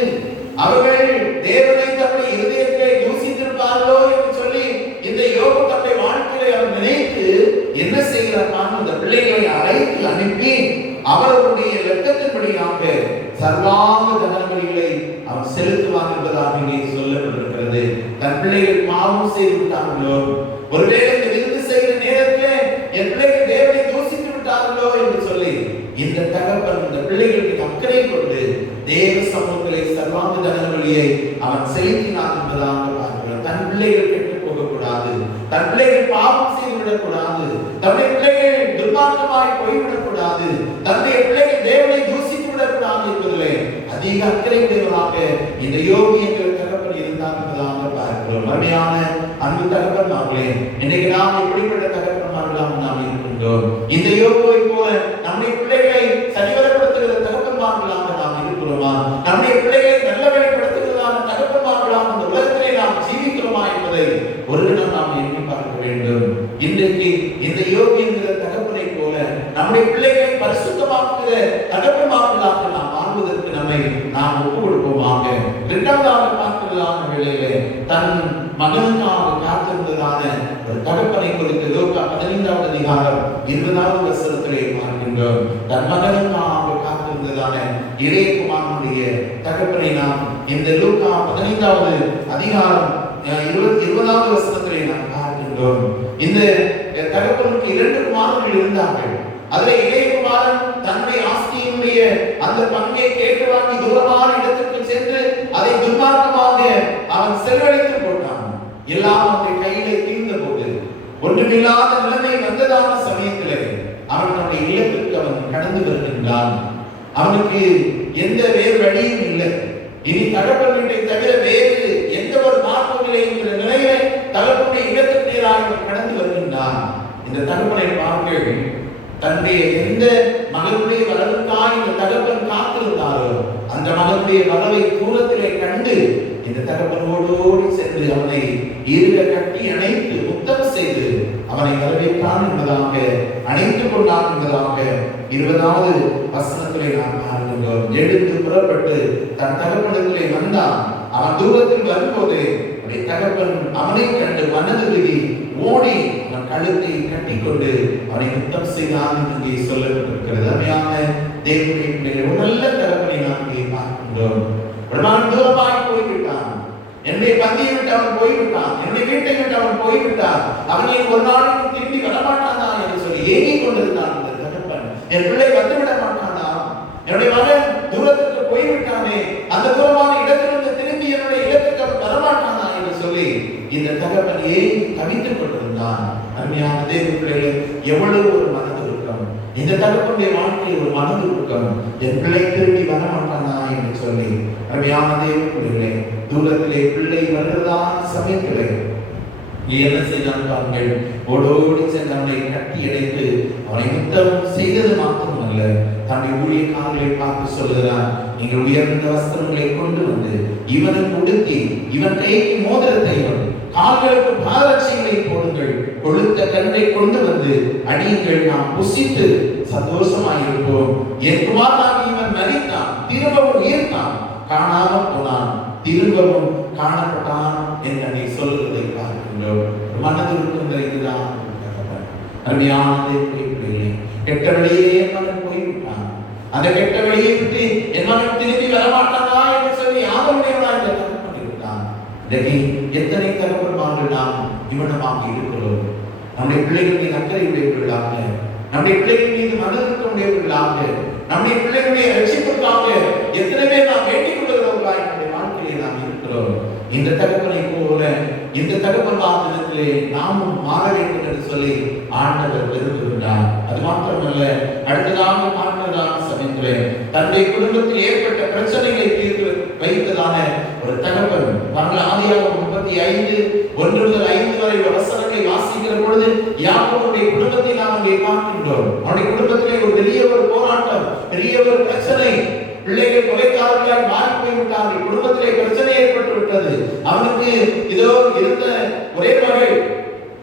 அவர்கள் தேவனை தம்முடைய இருதயத்திலே தூசித்திருப்பார்களோ என்று சொல்லி இந்த யோபு தம்முடைய வாழ்க்கையை அவர் நினைத்து என்ன செய்கிறார்? அந்த பிள்ளைகளை அழைத்து அனுப்பி அவர்களுடைய இரக்கத்தின்படியாக சர்வாங்க தகனங்களை அவர் செலுத்துவார் என்பதாக இங்கே சொல்லப்பட்டிருக்கிறது. தன் பிள்ளைகள் பாவம் செய்து விட்டார்களோ, ஒருவேளை இந்த விருந்து செய்கிற நேரத்திலே என் பிள்ளைகள் தேவனை தூசித்து விட்டார்களோ என்று சொல்லி இந்த தகப்பன் இந்த பிள்ளைகளுக்கு அக்கறை கொண்டு தேவ சமூகத்திலே சர்வாங்க தகனங்களை அவன் செலுத்தினான் என்பதாக பார்க்கிறோம். தன் பிள்ளைகள் கெட்டு போகக்கூடாது, தன் பிள்ளைகள் பாவம் செய்துவிடக்கூடாது, தன்னுடைய பிள்ளைகள் துர்மார்க்கமாய் போய்விடக்கூடாது, தன்னுடைய பிள்ளைகள் தேவனை தூசித்து விடுவதற்காக என்பதிலே அதிக அக்கறையுடையவராக இந்த யோகி என்ற தகப்பன் இருந்தார் என்பதாக பார்க்கிறோம். அருமையான அன்பு தகப்பன்மார்களே, இன்னைக்கு நாம் எப்படிப்பட்ட தகப்பன்மார்களாக நாம் இருக்கின்றோம்? இந்த யோகுவை போல நம்முடைய பிள்ளைகளை சரிவரப்படுத்துகிற தகப்பன்மார்களாக நாம் இருக்கிறோமா? நம்முடைய பிள்ளைகளை நல்ல வழிபடுத்துகிறதான தகப்பன்மார்களாக இந்த உலகத்திலே நாம் ஜீவிக்கிறோமா என்பதை ஒரு தினம் நாம் எண்ணி பார்க்க வேண்டும். இன்றைக்கு இந்த யோகி என்கிற தகப்பனை போல நம்முடைய பிள்ளைகளை பரிசுத்தமாக்குகிற தகப்பன்மார்களாக நாம் வாழ்வதற்கு நம்மை நாம் ஒப்பு கொடுப்போமாக. இரண்டாவதாக பார்க்கிறதான வேளையிலே தன் மகனுக்காக காத்திருந்ததான ஒரு தகப்பனை குறித்து லூக்கா 15வது அதிகாரம் 20வது வசனத்திலே பார்க்கின்றோம். தன் மகனுக்காக காத்திருந்ததான இளைய குமாரனுடைய தகப்பனை நாம் இந்த லூக்கா 15வது அதிகாரம் 20வது வசனத்திலே நாம் பார்க்கின்றோம். இந்த தகப்பனுக்கு 2 குமாரர்கள் இருந்தார்கள். அதிலே இளைய குமாரன் தன்னுடைய ஆஸ்தியினுடைய அந்த பங்கை கேட்டு வாங்கி தூரமான இடத்திற்கு சென்று அதை துர்மார்க்கமாக அவன் செலவழித்து போட்டான். எல்லாம் அவனுடைய கையிலே தீர்ந்த போது ஒன்றுமில்லாத நிலைமை வந்ததான சமயத்திலே அவன் தன்னுடைய இல்லத்திற்கு அவன் கடந்து வருகின்றான். அவனுக்கு எந்த வேறு வழியும் இல்லை. இனி தகப்பன் வீட்டை தவிர வேறு எந்த ஒரு மாற்றமும் இல்லை என்கிற நிலையிலே தகப்பனுடைய இடத்துக்கு நேராக கடந்து வருகின்றான். இந்த தகப்பனை பார்க்க தன்னுடைய எந்த மகனுடைய வரவுக்காக இந்த தகப்பன் காத்திருந்தாரோ அந்த மகனுடைய வரவை தூரத்திலே கண்டு இந்த தகப்பனோடு சென்று அவனை இருக கட்டி அணைத்து முத்தம் செய்து அவனை வரவேற்றான் என்பதாக அணைத்துக் கொண்டான் என்பதாக 20வது வசனத்திலே நாம் பார்க்கின்றோம். எழுந்து புறப்பட்டு தன் தகப்பனத்திலே வந்தான். அவன் தூரத்தில் வரும்போது தகப்பன் அவனை கண்டு மனதுருகி ஓடி அவன் கழுத்தை கட்டிக்கொண்டு அவனை முத்தம் செய்தான் என்று சொல்லப்பட்டிருக்கிறது. அருமையான தேவனுடைய ஒரு நல்ல தகப்பனை நாம் இங்கே பார்க்கின்றோம். தூரமாய் போய்விட்டான், என்னுடைய பந்தியை விட்டு அவன் போய்விட்டான், என்னுடைய வீட்டை விட்டு அவன் போய்விட்டான், அவனை ஒரு நாளும் திரும்பி வரமாட்டானா என்று சொல்லி ஏங்கிக் கொண்டிருந்தான் இந்த தகப்பன். என் பிள்ளை வந்துவிட மாட்டானா, என்னுடைய மகன் தூரத்துக்கு போய்விட்டானே, அந்த தூரமான இடத்திலிருந்து திரும்பி என்னுடைய இடத்துக்கு அவன் வரமாட்டானா என்று சொல்லி இந்த தகப்பன் ஏங்கி தவித்துக் கொண்டிருந்தான். அருமையான தேவ பிள்ளைகளே, எவ்வளவு ஒரு மனதுருக்கம் இந்த தகப்பனுடைய வாழ்க்கை, ஒரு மனதுருக்கம். என் பிள்ளை திரும்பி வரமாட்டானா என்று சொல்லி அருமையான தேவ பிள்ளைகளே, தூரத்திலே பிள்ளை வருகிறதான சமயத்திலே என்ன செய்தான் பாருங்கள். ஓடோடி சென்று அவனை கட்டி அடைத்து அவனை முத்தம் செய்தது மாத்திரமல்ல, தன்னுடைய ஊழியக்காரர்களை பார்த்து சொல்லுகிறான், நீங்கள் உயர்ந்த வஸ்திரங்களை கொண்டு வந்து இவனுக்கு உடுத்தி இவன் கைக்கு மோதிரத்தையும் கால்களுக்கு பாதரட்சைகளை போடுங்கள், கொழுத்த கன்றை கொண்டு வந்து அடியுங்கள், நாம் புசித்து சந்தோஷமாயிருப்போம். என் குமாரனாகி இவன் மரித்தான், திரும்பவும் உயிர்த்தான், காணாமல் போனான், திரும்பவும் காணப்பட்டான் என்று சொல்லுவதை பார்க்கின்றோம். மனதிற்கும் இதுதான் அருமையான பிள்ளைகளே, கெட்ட வழியே என் மகன் போய்விட்டான், அந்த கெட்ட வழியை விட்டு என் மகன் திரும்பி வரமாட்டானா என்று சொல்லி ஆதரவுடையவனா இந்த தகப்பன் இருந்தான். இன்றைக்கு எத்தனை தகப்பன்மார்கள் நாம் இவனமாக இருக்கிறோம். நம்முடைய பிள்ளைகள் மீது அக்கறை உடையவர்களாக, நம்முடைய பிள்ளைகள் மீது மனதிற்கும் உடையவர்களாக, நம்முடைய பிள்ளைகளுடைய ரட்சிப்புக்காக எத்தனை பேர் நாம் வேண்டிக் கொள்கிறவர்களா என்னுடைய வாழ்க்கையை நாம் இருக்கிறோம். இந்த தகப்பனை போல இந்த தகப்பன் வார்த்தையிலே நாமும் மாற வேண்டும் என்று சொல்லி ஆண்டவர் விரும்புகின்றார். அது மாத்திரமல்ல, அடுத்ததாக பார்க்கிறதான சமயத்திலே தன்னுடைய குடும்பத்தில் ஏற்பட்ட பிரச்சனைகளை தீர்த்து வைத்ததான ஒரு தகப்பன். நாங்கள் ஆதியாகமம் 35:1 முதல் 5 வரை வசனங்களை வாசிக்கிற பொழுது யாக்கோபுடைய குடும்பத்தை நாம் அங்கே பார்க்கின்றோம். அவருடைய குடும்பத்திலே ஒரு பெரிய ஒரு போராட்டம், பெரிய ஒரு பிரச்சனை. பிள்ளைகள் கொலைக்காரர்களாய் மாறி போய்விட்டார்கள், குடும்பத்திலே பிரச்சனை ஏற்பட்டு விட்டது. அவனுக்கு இதோ இருந்த ஒரே மகள்,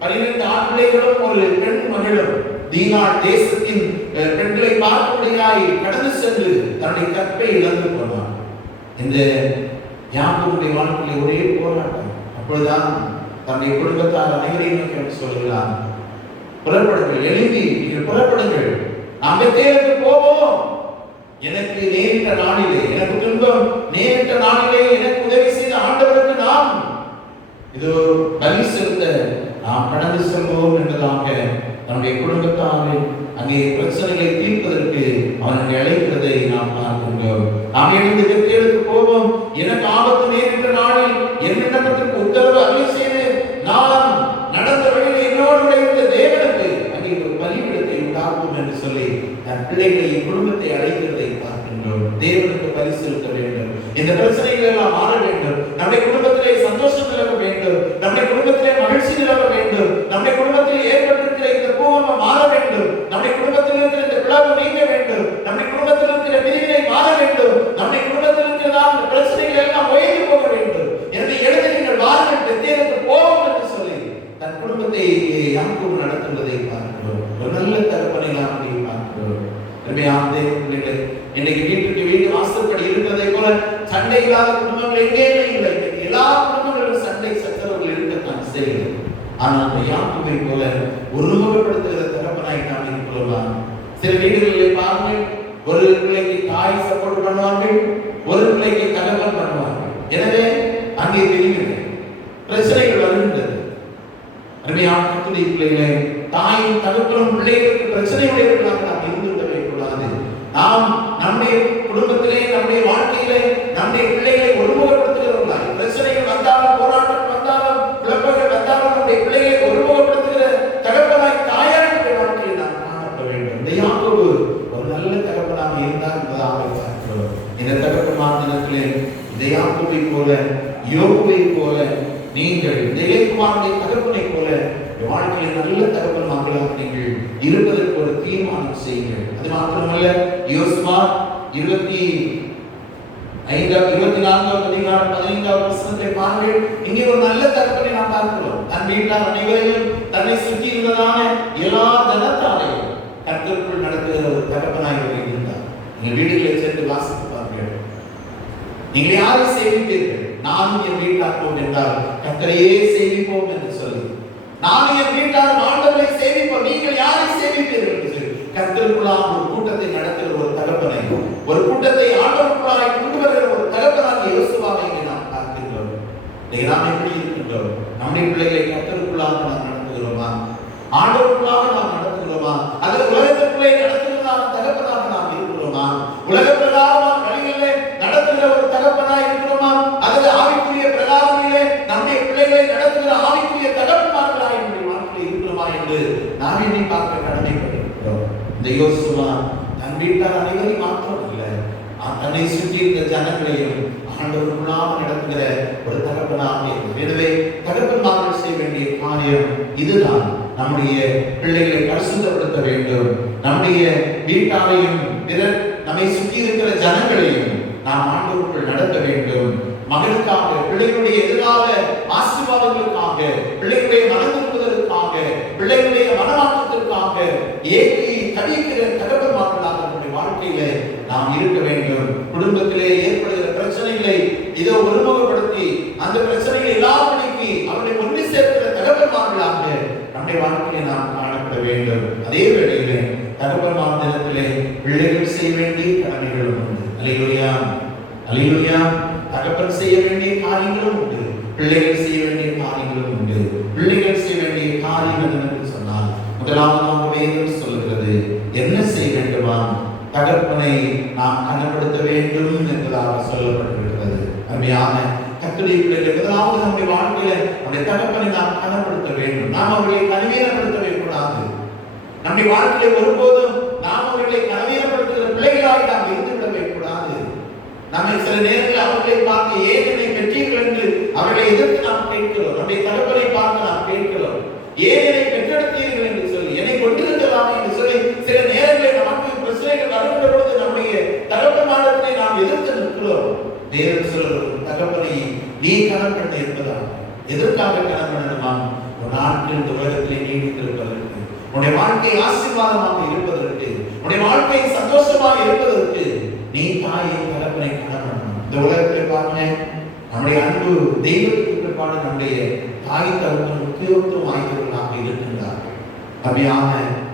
12 ஆண் பிள்ளைகளும் ஒரு பெண் மகளும். தீனான் தேசத்தின் பெண்களை பார்க்கும்படியாய் கடந்து சென்று தன்னுடைய கற்பை இழந்து போனான். இந்த யாக்கோபுடைய வாழ்க்கையிலே ஒரே போராட்டம். அப்பொழுதுதான் தன்னுடைய குடும்பத்தார் அனைவரையும் நோக்கி சொல்கிறான், புறப்படுங்கள், எழுதி நீங்கள் புறப்படுங்கள், நாம் பெத்தேலுக்கு போவோம். எனக்கு நேரிட்ட நாளிலே, எனக்கு துன்பம் நேரிட்ட நாளிலே எனக்கு உதவி செய்த ஆண்டவருக்கு நாம் இதோ பலி செலுத்த நாம் கடந்து செல்வோம் என்பதாக நம்முடைய குடும்பத்தாரை அங்கே பிரச்சனைகளை தீர்ப்பதற்கு அவனை அழைக்கிறதை நாம் பார்க்கின்றோம். நாம் எழுந்து பெத்தேலுக்கு போவோம், எனக்கு ஆபத்து நேரிட்ட நாளில் என் விண்ணப்பத்திற்கு உத்தரவு அருளி செய்து நான் நடந்த வழியில் என்னோடு இருந்த தேவனுக்கு அங்கே ஒரு பலிபீடத்தை உண்டாக்கும் என்று சொல்லி தன் பிள்ளைகளை குடும்பத்தை அழைக்கிறதை பார்க்கின்றோம். வேண்டும். தேவனுக்கு பலி செலுத்த வேண்டும். இந்த பிரச்சனைகள் எல்லாம் மாற வேண்டும். நம்முடைய குடும்பத்திலே சந்தோஷம் நிலவ வேண்டும். நம்முடைய குடும்பத்திலே மகிழ்ச்சி நிலவ வேண்டும். நம்முடைய குடும்பத்தில் ஏற்பட்டிருக்கிற இந்த பூகம்பம் மாற வேண்டும். நம்முடைய குடும்பத்தில் இருக்கிற இந்த பிளவு நீங்க வேண்டும். நம்முடைய குடும்பத்தில் இருக்கிற பிரிவினை மாற வேண்டும். நம்முடைய குடும்பத்தில் இருக்கிற பிரச்சனைகள் எல்லாம் உயர்ந்து போக வேண்டும். எனவே எழுதி நீங்கள் வாருங்கள், பெத்தேலுக்கு போவோம் என்று சொல்லி தன் குடும்பத்தை யாக்கோபு நடத்துவதை பார்க்கிறோம். ஒரு நல்ல தகப்பனை நாம் பார்க்கிறோம். பிள்ளைகளை இன்னைக்கு வீட்டுக்கு வீடு வாசற்படி இருக்கிறதை போல சண்டை இல்லாத குடும்பங்கள் எங்கேயுமே இல்லை. எல்லா குடும்பங்களும் சண்டை சச்சரவுகள் இருக்கத்தான் செய்கிறது. ஆனால் யாக்கோபை போல ஒருமுகப்படுத்துகிற தகப்பனாய் நாம் இருக்கிறோம். சில வீடுகளில் பாருங்கள், ஒரு பிள்ளைக்கு தாய் சப்போர்ட் பண்ணுவார்கள், ஒரு பிள்ளைக்கு தகவல் பண்ணுவார்கள். எனவே அங்கே பிரிவினை பிரச்சனைகள் வருகின்றது. அருமையான கர்த்தருடைய பிள்ளைகளே, தாயும் தகப்பனும் பிள்ளைகளுக்கு பிரச்சனையுடையவர்களாக நாம் இருந்து விடவே கூடாது. நாம் நம்முடைய குடும்பத்திலே, நம்முடைய வாழ்க்கையிலே நம்முடைய பிள்ளைகளை ஒருமுகப்படுத்துகிறவர்களாய், பிரச்சனைகள் வந்தாலும், போராட்டம் வந்தாலும், குழப்பங்கள் வந்தாலும் நம்முடைய பிள்ளைகளை ஒருமுகப்படுத்துகிற தகப்பனாய், தாயாய் நம்முடைய வாழ்க்கையை நாம் காணப்பட வேண்டும். இந்த யாக்கோபு ஒரு நல்ல தகப்பனாக இருந்தார் என்பதாக பார்க்கிறோம். இந்த தகப்பனார் தினத்திலே இந்த யாக்கோபை போல, யோபுவை போல நீங்கள் இந்த இளையகுமாரனுடைய தகப்பனை போல வாழ்க்கையில் நல்ல தகப்பனாக நீங்கள் இருப்பதற்கு ஒரு தீர்மானம் செய்யுங்கள். அது மாத்திரமல்ல, யோசுவா 24 அதிகாரம் 15 வசனத்தை பாருங்கள். இங்கே ஒரு நல்ல தகப்பனை நாம் பார்க்கிறோம். தன் வீட்டார் அனைவரையும் தன்னை சுற்றி இருந்ததான எல்லா ஜனத்தாரையும் கர்த்தருக்குள் நடத்துகிற ஒரு தகப்பனாய் இருந்தார். நீங்கள் வீடுகளில் சென்று வாசித்து பாருங்கள். நீங்கள் யாரை சேவிப்பீர்கள்? நானும் என் வீட்டார் போம் என்றால் கர்த்தரையே சேவிப்போம் என்று சொல்லி, நானும் என் வீட்டார் ஆண்டவரை சேவிப்போம். நீங்கள் யாரை சேவிப்பீர்கள் என்று சொல்லி கர்த்தருக்குள்ளாக ஒரு கூட்டத்தை நடத்துகிற ஒரு தகப்பனை, ஒரு கூட்டத்தை ஆண்டவருக்குள்ளாக கொண்டு வருகிற ஒரு தகப்பனாக யோசுவாவை நாம் பார்க்கின்றோம். நாம் எப்படி இருக்கின்றோம்? நம்முடைய பிள்ளைகளை கர்த்தருக்குள்ளாக நாம் நடத்துகிறோமா? ஆண்டவருக்குள்ளாக நாம் நடத்துகிறோமா? அது உலகத்திற்குள்ளே நடத்துகிறதான தகப்பனாக நாம் இருக்கிறோமா? உலக பிரகாரமான வழிகளிலே நடத்துகிற ஒரு தகப்பனாக இருக்கிறோமா? அல்லது ஆவிக்குரிய பிரகாரங்களிலே நம்முடைய பிள்ளைகளை நடத்துகிற ஆவிக்குரிய தகப்பனார்களாக நம்முடைய வாழ்க்கையில் இருக்கிறோமா என்று நாம் எண்ணி பார்க்க கடமைப்பட்டிருக்கிறோம். இந்த யோசுவா தன் வீட்டார் அனைவரையும் மாற்றவில்லை, தன்னை சுற்றி இருந்த ஜனங்களையும் ஆண்டவருக்குள்ளாக நடத்துகிற ஒரு தகப்பனாக இருக்கிறது. எனவே தகப்பன்மார்கள் செய்ய வேண்டிய காரியம் இதுதான். நம்முடைய பிள்ளைகளை பரிசுத்தப்படுத்த வேண்டும். நம்முடைய வீட்டாரையும் பிறர் நம்மை சுற்றி இருக்கிற ஜனங்களையும் நாம் ஆண்டவருக்குள் நடத்த வேண்டும். மகளுக்காக, பிள்ளைகளுடைய எதிராக ஆசீர்வாதங்களுக்காக, பிள்ளைகளுடைய மனதிருப்பதற்காக, பிள்ளைகளுடைய மனமாற்றத்திற்காக ஏற்றி தவிக்கிற தகப்பன்மார்களாக நம்முடைய வாழ்க்கையில நாம் இருக்க வேண்டும். குடும்பத்திலே ஏற்படுகிற பிரச்சனைகளை இதோ ஒருமுகப்படுத்தி அந்த பிரச்சனைகளை எல்லாவற்றைக்கு அவர்களை ஒன்று சேர்க்கிற தகப்பன்மார்களாக நம்முடைய வாழ்க்கையை நாம் காணப்பட வேண்டும். அதே வேளையிலே தகப்பன்மார் தினத்திலே பிள்ளைகள் செய்ய வேண்டிய கடமைகளும் உண்டு. அல்லேலூயா, அல்லேலூயா. தகப்பன் செய்ய வேண்டிய காரியங்களும் உண்டு, பிள்ளைகள் செய்ய வேண்டிய காரியங்களும் உண்டு. பிள்ளைகள் செய்ய வேண்டிய காரியங்கள் என்று சொன்னால் முதலாவதாக வேதம் சொல்கிறது, என்ன செய்ய வேண்டுமா? தகப்பனை நாம் கனப்படுத்த வேண்டும் என்பதாக சொல்லப்பட்டிருக்கிறது. அருமையான கர்த்தருடைய பிள்ளைகளை முதலாவது நம்முடைய வாழ்க்கையில நம்முடைய தகப்பனை நாம் கனப்படுத்த வேண்டும். நாம் அவர்களை கனவீனப்படுத்தவே கூடாது. நம்முடைய வாழ்க்கையில ஒருபோதும் நாம் அவர்களை கனவீனப்படுத்துகிற பிள்ளைகளாக நாம் இருந்து விடவே கூடாது. நம்ம சில நேரங்களில் அவர்களை பார்த்து ஏன் என்னை பெற்றீர்கள் என்று அவர்களை எதிர்த்து நாம் கேட்கிறோம். நம்முடைய தகப்பனை பார்த்து நாம் கேட்கிறோம், ஏன் என்னை பெற்றெடுத்தீர்கள் என்று சொல்லி, என்னை கொண்டிருக்கலாம் என்று சொல்லி சில நேரங்களில் நமக்கு பிரச்சனைகள் வருகின்ற பொழுது நம்முடைய தகப்பனாரை நாம் எதிர்த்து நிற்கிறோம். தேவன் சொல்லும், தகப்பனை நீ கனப்பட்ட என்பதா? எதற்காக கனப்படணுமா? ஒரு நாட்கள் இந்த உலகத்திலே நீடித்திருப்பதற்கு, உன்னுடைய வாழ்க்கை ஆசீர்வாதமாக இருப்பதற்கு, உன்னுடைய வாழ்க்கை சந்தோஷமாக இருப்பதற்கு நீ தாயை தகப்பனை கனப்படணும். இந்த உலகத்தில் பாருங்க, நம்முடைய அன்பு தெய்வத்துக்கு பிற்பாடு நம்முடைய தாய் தகப்பன் முக்கியத்துவம் வாய்ந்தவர்களாக இருக்கின்றார்கள். அவையான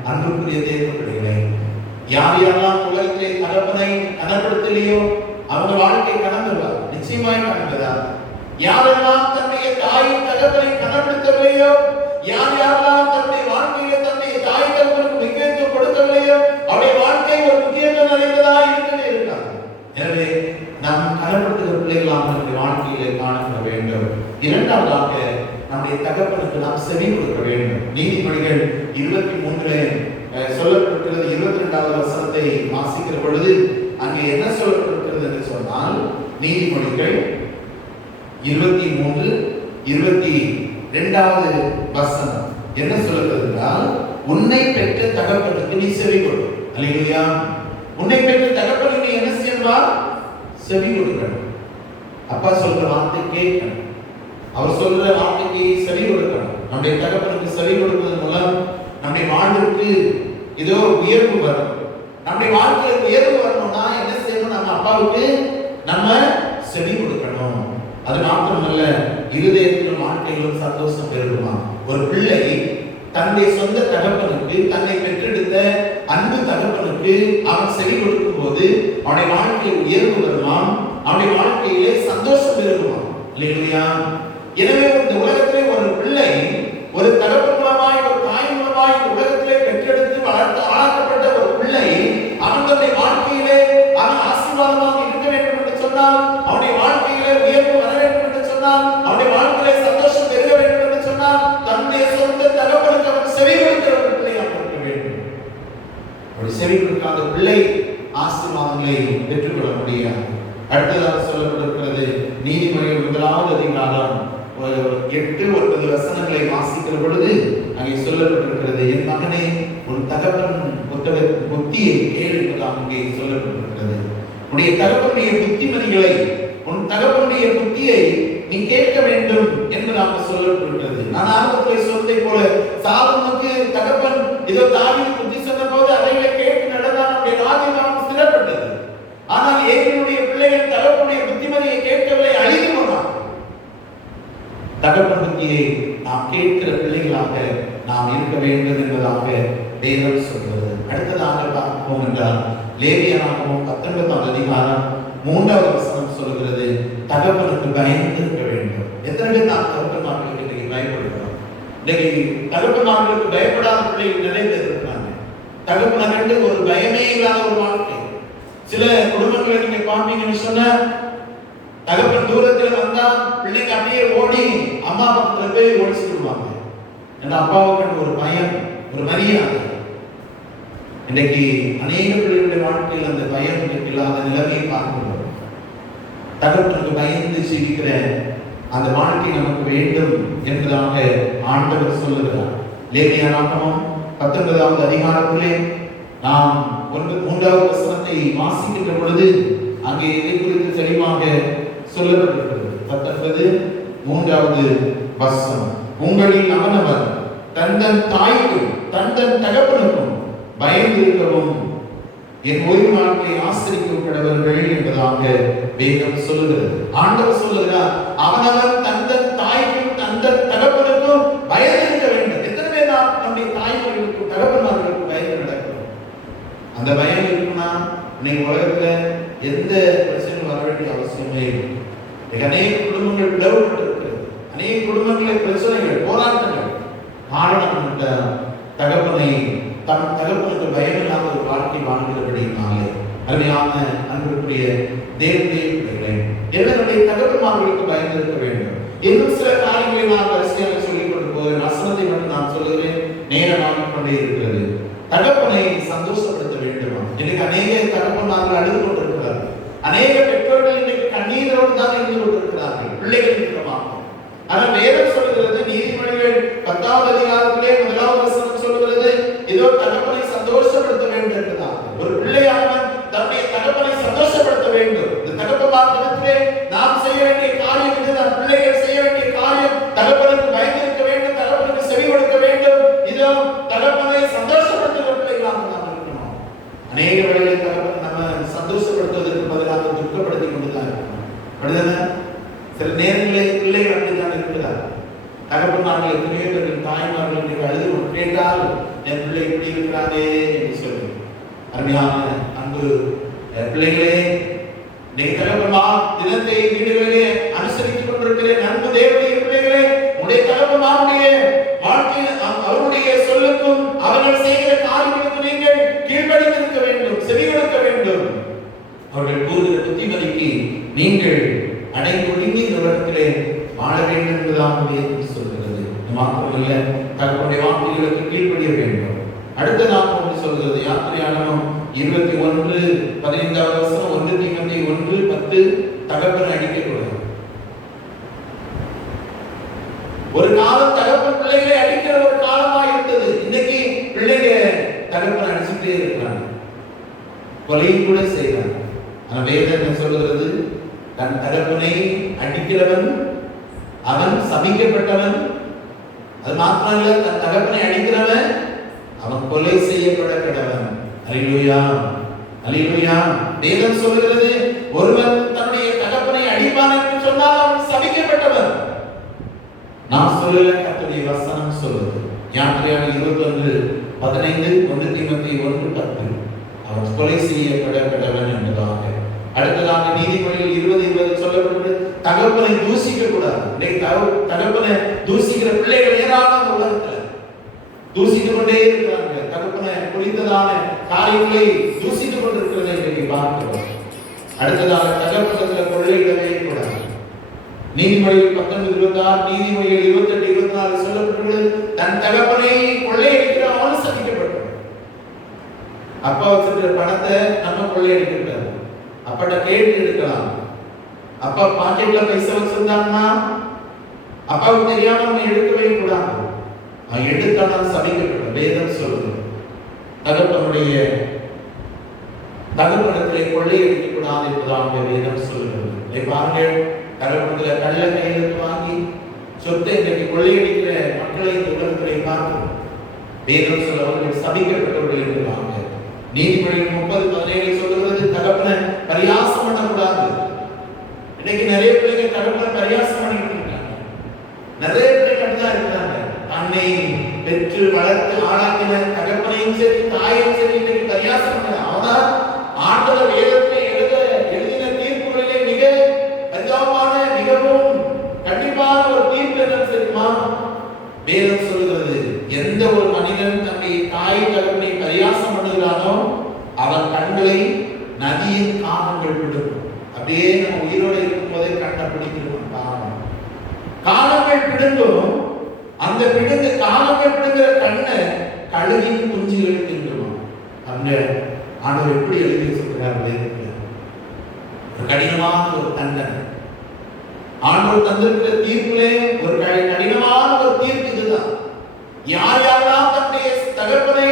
அன்புக்குரிய தேவ பிள்ளைகளே, யார் யாரெல்லாம் உலகத்திலே தகப்பனை கனப்படுத்தலையோ அவங்க வாழ்க்கை கடந்துள்ளார், நிச்சயமாய் கடந்துள்ளார். யாரெல்லாம் தன்னுடைய தாயின் தகப்பனை கனப்படுத்தவில்லையோ, யார் யாரெல்லாம் தன்னுடைய வாழ்க்கையில தன்னுடைய தாய் தகப்பனுக்கு முக்கியத்துவம் கொடுக்கவில்லையோ அவருடைய வாழ்க்கை ஒரு முக்கியத்துவம் நிறைந்ததா இருக்கவே இருக்காது. எனவே நாம் கனப்படுத்துகிற பிள்ளைகளாக நம்முடைய வாழ்க்கையிலே காணப்பட வேண்டும். இரண்டாவதாக நம்முடைய தகப்பனுக்கு நாம் செவி கொடுக்க வேண்டும். நீதிமொழிகள் 23 சொல்லப்பட்டிருக்கிறது. 22வது வசனத்தை வாசிக்கிற பொழுது அங்கே என்ன சொல்லப்பட்டிருக்கிறது என்று சொன்னால், நீதிமொழிகள் 23:22 வசனம் என்ன சொல்லுகிறது என்றால், உன்னை பெற்ற தகப்பனுக்கு நீ செவி கொடு. அல்லேலூயா. உன்னை பெற்ற தகப்பனுக்கு நீ என்ன செய்யணும்? செவி கொடுக்கணும். அப்பா சொல்ற வார்த்தை கேட்கணும். அவர் சொல்ற வார்த்தைக்கு செவி கொடுக்கணும். நம்முடைய தகப்பனுக்கு செவி கொடுப்பதன் மூலம் நம்முடைய வாழ்வுக்கு ஏதோ உயர்வு வரும். நம்முடைய வாழ்க்கையில உயர்வு வரணும்னா என்ன செய்யணும்? நம்ம அப்பாவுக்கு நம்ம செவி கொடுக்கணும். அது மாத்திரமல்ல, இருதயத்திலும் வாழ்க்கையிலும் சந்தோஷம் பெறுமா. ஒரு பிள்ளை தன்னுடைய சொந்த தகப்பனுக்கு, தன்னை பெற்றெடுத்த அன்பு தகப்பனுக்கு அவன் செவி கொடுக்கும் போது அவனுடைய வாழ்க்கையில் உயர்வு வருமாம், அவனுடைய வாழ்க்கையிலே சந்தோஷம் பெறுமாம். இல்லையா? எனவே இந்த உலகத்திலே ஒரு பிள்ளை ஒரு தகப்பன் மூலமாய், ஒரு தாய் மூலமாய் இந்த உலகத்திலே பெற்றெடுத்து வளர்த்து ஆளாக்கப்பட்ட ஒரு பிள்ளை அவன் தன்னுடைய வாழ்க்கையிலே அவன் ஆசீர்வாதமாக இருக்க வேண்டும் என்று சொன்னால், அவனுடைய வாழ்க்கையிலே உயர்வு வர வேண்டும் என்று சொன்னால், அவனுடைய வாழ்க்கையிலே சந்தோஷம் பெருக வேண்டும் என்று சொன்னால், தன்னுடைய சொந்த தகப்பனுக்கு அவன் செவி கொடுக்கிற ஒரு பிள்ளையாக இருக்க வேண்டும். ஒரு செவி கொடுக்காத பிள்ளை ஆசீர்வாதங்களை பெற்றுக்கொள்ள முடியாது. அடுத்ததாக சொல்லப்பட்டிருக்கிறது நீதிமொழிகள் 1வது அதிகாரம் 8-9 வசனங்களை வாசிக்கிற பொழுது அங்கே சொல்லப்பட்டிருக்கிறது, என் மகனே உன் தகப்பன் புத்தியை கேள் என்பதாக அங்கே சொல்லப்பட்டிருக்கிறது. உன்னுடைய தகப்பனுடைய புத்திமதிகளை, உன் தகப்பனுடைய புத்தியை நீ கேட்க வேண்டும் என்பதாக சொல்லப்பட்டிருக்கிறது. நான் ஆரம்பத்தில் சொன்னதை போல சாலமோனுக்கு தகப்பன் ஏதோ தாவீது புத்தி சொன்ன போது அவைகளை கேட்டு நடந்தான், நம்முடைய ராஜ்யம் ஸ்திரப்பட்டது. ஆனால் ஏகனுடைய பிள்ளைகள் தகப்பனுடைய புத்திமதியை கேட்கவில்லை, அழிந்து போனான். தகப்பன் புத்தியை நாம் கேட்கிற பிள்ளைகளாக நாம் இருக்க வேண்டும் என்பதாக வேதம் சொல்கிறது. அடுத்ததாக பார்ப்போம் என்றால், லேவியராகமம் 19வது அதிகாரம் 3வது வசனம் சொல்கிறது, தகப்பனுக்கு பயந்து இருக்க வேண்டும். எத்தனை பேர் நாம் தகப்பன்மார்களுக்கு இன்னைக்கு பயப்படுகிறோம்? இன்னைக்கு தகப்பன்மார்களுக்கு பயப்படாத பிள்ளைகள் நிறைய பேர் இருக்கிறாங்க. தகப்பனை கண்டு ஒரு பயமே இல்லாத ஒரு வாழ்க்கை. சில குடும்பங்களை நீங்க பார்ப்பீங்கன்னு சொன்னா, தகப்பன் தூரத்தில் வந்தா பிள்ளைங்க அப்படியே ஓடி அம்மா பக்கத்துல போய் ஓடிச்சுடுவாங்க. ஏன்னா அப்பாவுக்கு ஒரு பயம், ஒரு மரியாதை. இன்னைக்கு அநேக பிள்ளைகளுடைய வாழ்க்கையில் அந்த பயம் இல்லாத நிலைமையை பார்க்கிறோம். தகப்பனுக்கு பயந்து ஜீவிக்கிற அந்த வாழ்க்கை நமக்கு வேண்டும் என்பதாக ஆண்டவர் சொல்லுகிறார். லேவியராகமம் 19வது அதிகாரத்திலே நாம் 3வது வசனத்தை வாசிக்கின்ற பொழுது அங்கே இதை குறித்து தெளிவாக சொல்லப்பட்டிருக்கிறது. 19:3வது வசனம், உங்களில் அவனவன் தன் தாய்க்கும் தன் தகப்பனுக்கும் பயந்து இருக்கவும் என் ஓய்வு நாட்களை ஆசிரிக்கப்பட்டவர்கள் என்பதாக வேதம் சொல்லுகிறது. ஆண்டவர் சொல்லுகிறார், அவனவன் தன் தாய்க்கும் தன் தகப்பனுக்கும் பயந்து இருக்க வேண்டும். எத்தனை பேர் நாம் நம்முடைய தாய்மார்களுக்கும் தகப்பன்மார்களுக்கும் பயந்து நடக்கிறோம்? அந்த பயம் இருக்குன்னா இன்னைக்கு உலகத்துல எந்த பிரச்சனையும் வர வேண்டிய அவசியமே இல்லை. அநேக குடும்பங்கள் பிளவுபட்டிருக்கிறது, அநேக குடும்பங்களில் பிரச்சனைகள், போராட்டங்கள். காரணம் தகப்பனை தன் தகப்பனுக்கு பயமில்லாத ஒரு வாழ்க்கை வாழ்கிறபடினாலே. அருமையான அன்புக்குரிய தேவனுடைய பிள்ளைகளே, என்னுடைய தகப்பன்மார்களுக்கு பயந்து இருக்க வேண்டும். இன்னும் சில காரியங்களை நான் வரிசையாக சொல்லிக் கொண்டு போகிறேன். வசனத்தை மட்டும் நான் சொல்லுகிறேன், நேரமாக கொண்டே இருக்கிறது. தகப்பனை சந்தோஷப்படுத்த வேண்டுமா? இன்னைக்கு அநேக தகப்பன்மார்கள் அழுது கொண்டிருக்கிறார்கள். அநேக பெற்றோர்கள் இன்னைக்கு கண்ணீரோடு தான் இருந்து கொண்டிருக்கிறார்கள் பிள்ளைகள் நிமித்தமாக. ஆனால் வேதம் சொல்லுகிறது, நீதிமொழிகள் 10வது அதிகாரத்திலே 1வது வசனம் சொல்லுகிறது, இதோ தகப்பனை சந்தோஷப்படுத்த வேண்டும் என்பதாக. ஒரு பிள்ளையானவன் தன்னுடைய தகப்பனை சந்தோஷப்படுத்த வேண்டும். இந்த தகப்பன்மார்களிடத்திலே நாம் செய்ய வேண்டிய காரியம் இது. நம் பிள்ளைகள் செய்ய வேண்டிய காரியம் தகப்பனுக்கு பயந்திருக்க வேண்டும், தகப்பனுக்கு செவி கொடுக்க வேண்டும். இதோ தகப்பனை சந்தோஷப்படுத்துகிற பிள்ளைகளாக நாம் இருக்கணும். அநேக வேளைகளில் தகப்பன் நம்ம சந்தோஷப்படுத்துவதற்கு பதிலாக துக்கப்படுத்தி கொண்டுதான் இருக்கணும். அப்படிதானே? சில நேரங்களில் பிள்ளைகள் அப்படித்தான் இருக்கிறார். தகப்பன்மார்கள் எத்தனையோ பேர்கள் தாய்மார்கள் அழுது கேட்டால் என் பிள்ளை இப்படி இருக்கிறாரே என்று சொல்லி. அருமையான அன்பு பிள்ளைகளே, நீங்க தகப்பன்மா தினத்தை வீடுகளிலே அனுசரித்துக் கொண்டிருக்கிற அன்பு தேவனுடைய பிள்ளைகளே, உடைய தகப்பன்மாருடைய வாழ்க்கையில் அவருடைய சொல்லுக்கும் அவர்கள் செய்கிற காரியங்களுக்கு நீங்கள் கீழ்ப்படிந்து இருக்க வேண்டும், செவி கொடுக்க வேண்டும். அவர்கள் கூறுகிற புத்திமதிக்கு நீங்கள் அடைந்தொடுங்கி இந்த உலகத்திலே வாழ வேண்டும் என்பதாக சொல்கிறது. மாத்திரமல்ல, தங்களுடைய வார்த்தைகளுக்கு கீழ்ப்படிய வேண்டும். அடுத்த நாள் சொல்கிறது, யாத்திரையாகமம் 21:15 வசனம், 1 தீமோத்தேயு 1:10 தகப்பனை அடிக்கக்கூடாது. ஒரு காலம் தகப்பன் பிள்ளைகளை அடிக்கிற ஒரு காலமா இருந்தது. இன்னைக்கு பிள்ளைங்க தகப்பனை அடிச்சுட்டே இருக்கிறாங்க, கொலையும் கூட செய்யறாங்க. ஆனா வேதம் என்ன சொல்கிறது? தன் தகப்பனை அடிக்கிறவன் அவன் சபிக்கப்பட்டவன். அது மாத்திரமல்ல, தன் தகப்பனை அடிக்கிறவன் அவன் கொலை செய்யப்பட கடவன். அல்லேலூயா, அல்லேலூயா. வேதம் சொல்கிறது, ஒருவன் தன்னுடைய தகப்பனை அடிப்பான் என்று சொன்னால் அவன் சபிக்கப்பட்டவன். நான் சொல்லல, கர்த்தருடைய வசனம் சொல்லுது. யாத்திரையாகமம் 21:15, 1 தீமோத்தேயு 1:10 அவன் கொலை செய்யப்பட கடவன் என்பதாக. அடுத்ததாக நீதிமொழிகள் 20:20 சொல்லப்பட்டு தகப்பனை தூசிக்க கூடாது. இன்னைக்கு தகப்பனை தூசிக்கிற பிள்ளைகள் ஏராளம் உலகத்துல தூசித்துக் கொண்டே இருக்கிறாங்க. தகப்பனை குறித்ததான காரியங்களை தூசித்துக் கொண்டிருக்கிறதை இன்னைக்கு பார்க்கிறோம். அடுத்ததாக தகப்பனத்துல கொள்ளையிடவே கூடாது. நீதிமொழிகள் 19:26, நீதிமொழிகள் 28:24 சொல்லப்பட்டுள்ளது, தன் தகப்பனை கொள்ளையடிக்கிற அவன் சபிக்கப்பட்டான். அப்பா வச்சிருக்கிற பணத்தை நம்ம கொள்ளையடிக்கிறாரு, அப்பாட்ட கேட்டு எடுக்கலாம். அப்பா பாக்கெட்ல பைசா வச்சிருந்தாங்கன்னா அப்பாவுக்கு தெரியாம நம்ம எடுக்கவே கூடாது. அவன் எடுத்தாலும் சபிக்கப்பட்ட. வேதம் சொல்லுது, தகப்பனத்திலே கொள்ளையடிக்க கூடாது என்பதாக வேதம் சொல்லுகிறது. பாருங்க, தகப்பனத்துல கள்ள கையெழுத்து வாங்கி சொத்தை இன்றைக்கு கொள்ளையடிக்கிற மக்களை இந்த உலகத்திலே பார்க்கிறோம். வேதம் சொல்ல அவர்கள் சபிக்கப்பட்டவர்கள் என்றாங்க. நீதிமொழிகள் 30:17 சொல்லுகிறது, தகப்பனை பரியாசம் பண்ணக்கூடாது. இன்னைக்கு நிறைய பிள்ளைங்க தகப்பனை பரியாசம் பண்ணிட்டு இருக்காங்க. நிறைய பிள்ளைங்க அப்படிதான் இருக்கிறாங்க. தன்னை பெற்று வளர்த்து ஆளாக்கின தகப்பனையும் சரி தாயையும் சரி இன்னைக்கு பரியாசம் பண்ண. அவனா ஆண்டவர் வேதத்தில் எழுதின தீர்ப்புகளிலே மிக பரிதாபமான, மிகவும் கண்டிப்பான ஒரு தீர்ப்பு என்ன தெரியுமா? வேதம் சொல்கிறது, எந்த ஒரு மனிதன் தன்னுடைய தாய் தகப்பனை பரியாசம் பண்ணுகிறானோ அவன் கண்களை நதியின் காகங்கள் விடும். அப்படியே நம்ம உயிரோடு இருக்கும் போதே கண்ணை பிடிக்கிறோம். காகங்கள் பிடுங்கும். அந்த பிடுங்க காகங்கள் பிடுங்கிற கண்ணை கழுகின் குஞ்சுகள் தின்றுவோம். அந்த ஆண்டவர் எப்படி எழுதி சொல்கிறார்? ஒரு கடினமான ஒரு தண்டனை ஆண்டவர் தந்திருக்கிற தீர்ப்பிலே ஒரு கடினமான ஒரு தீர்ப்பு இதுதான். யார் யாரெல்லாம் தன்னுடைய தகப்பனை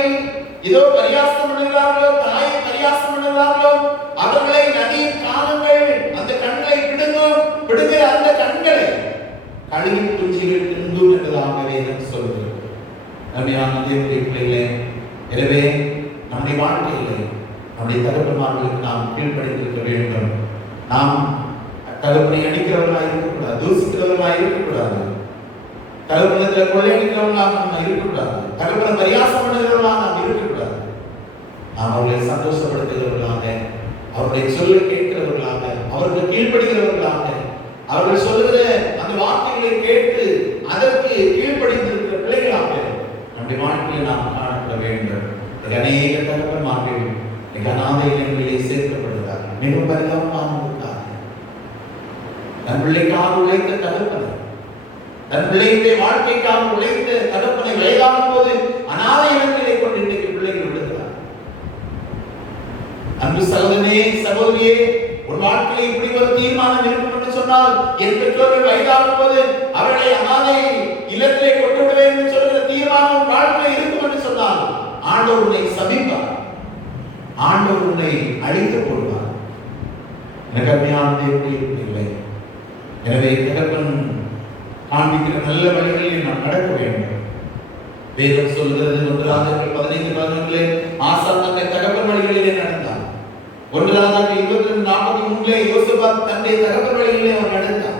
இதோ பரியாசம் பண்ணுகிறார்களோ, தாயை பரியாசம் பண்ணுகிறார்களோ, அவர்களை நதியின் காகங்கள் அந்த கண்களை பிடுங்குகிற அந்த கண்களை கழுகின் குஞ்சுகள் தின்றும் என்பதாக வேதம் சொல்கிறது. அருமையான தேவனுடைய பிள்ளைகளே, எனவே நம்முடைய வாழ்க்கையிலே நம்முடைய தகப்பன்மார்களுக்கு நாம் கீழ்ப்படிந்திருக்க வேண்டும். நாம் தகப்பனை அடிக்கிறவர்களாக இருக்கக்கூடாது, தூசிக்கிறவர்களாக இருக்கக்கூடாது, தகப்பனத்தில் கொள்ளையடிக்கிறவர்களாக நாம் இருக்கக்கூடாது, தகப்பனை பரியாசம் பண்ணுகிறவர்களாக நாம் இருக்கக்கூடாது. நாம் அவர்களை சந்தோஷப்படுத்துகிறவர்களாக, அவருடைய சொல்லை கேட்கிறவர்களாக, அவர்கள் கீழ்ப்படுகிறவர்களாக, அவர்கள் சொல்லுகிற அந்த வார்த்தைகளை கேட்டு அதற்கு கீழ்ப்படிந்திருக்கிற பிள்ளைகளாக நம்முடைய வாழ்க்கையில் நாம் காணப்பட வேண்டும். அநேக தகப்பன்மார்கள் அநாதை இல்லங்களிலே சேர்க்கப்படுகிறார்கள். மிகவும் பரிதாபமானவர்களுக்காக தன் பிள்ளைக்காக உழைத்த தகப்பனை, தன் பிள்ளைகளுடைய வாழ்க்கைக்காக உழைத்த தகப்பனை வயதாகும் போது அநாதை இல்லங்களை கொண்டு இன்றைக்கு பிள்ளைகள் விடுகிறார். அன்பு சகோதரனே, சகோதரியே, உன் வாழ்க்கையில் இப்படி ஒரு தீர்மானம் இருக்கும் என்று சொன்னால், என் பெற்றோர்கள் வயதாகும் போது அவர்களை அநாதை இல்லத்திலே கொண்டு விடுவேன் என்று சொல்கிற தீர்மானம் வாழ்க்கையில் இருக்கும் என்று சொன்னால், ஆண்டவர் உன்னை சபிப்பார், ஆண்டவர் உன்னை அழித்து போடுவார். எனக்கு அருமையான தேவனுடைய இல்லை. எனவே தகப்பன் காண்பிக்கிற நல்ல வழிகளில் நாம் நடக்க வேண்டும். வேதம் சொல்கிறது, 1 ராஜாக்கள் 15:11 ஆசாப் தன்னுடைய தகப்பன் வழிகளிலே நடந்தான். 1 ராஜாக்கள் 22:43 யோசபாத் தன்னுடைய தகப்பன் வழிகளிலே அவன் நடந்தான்.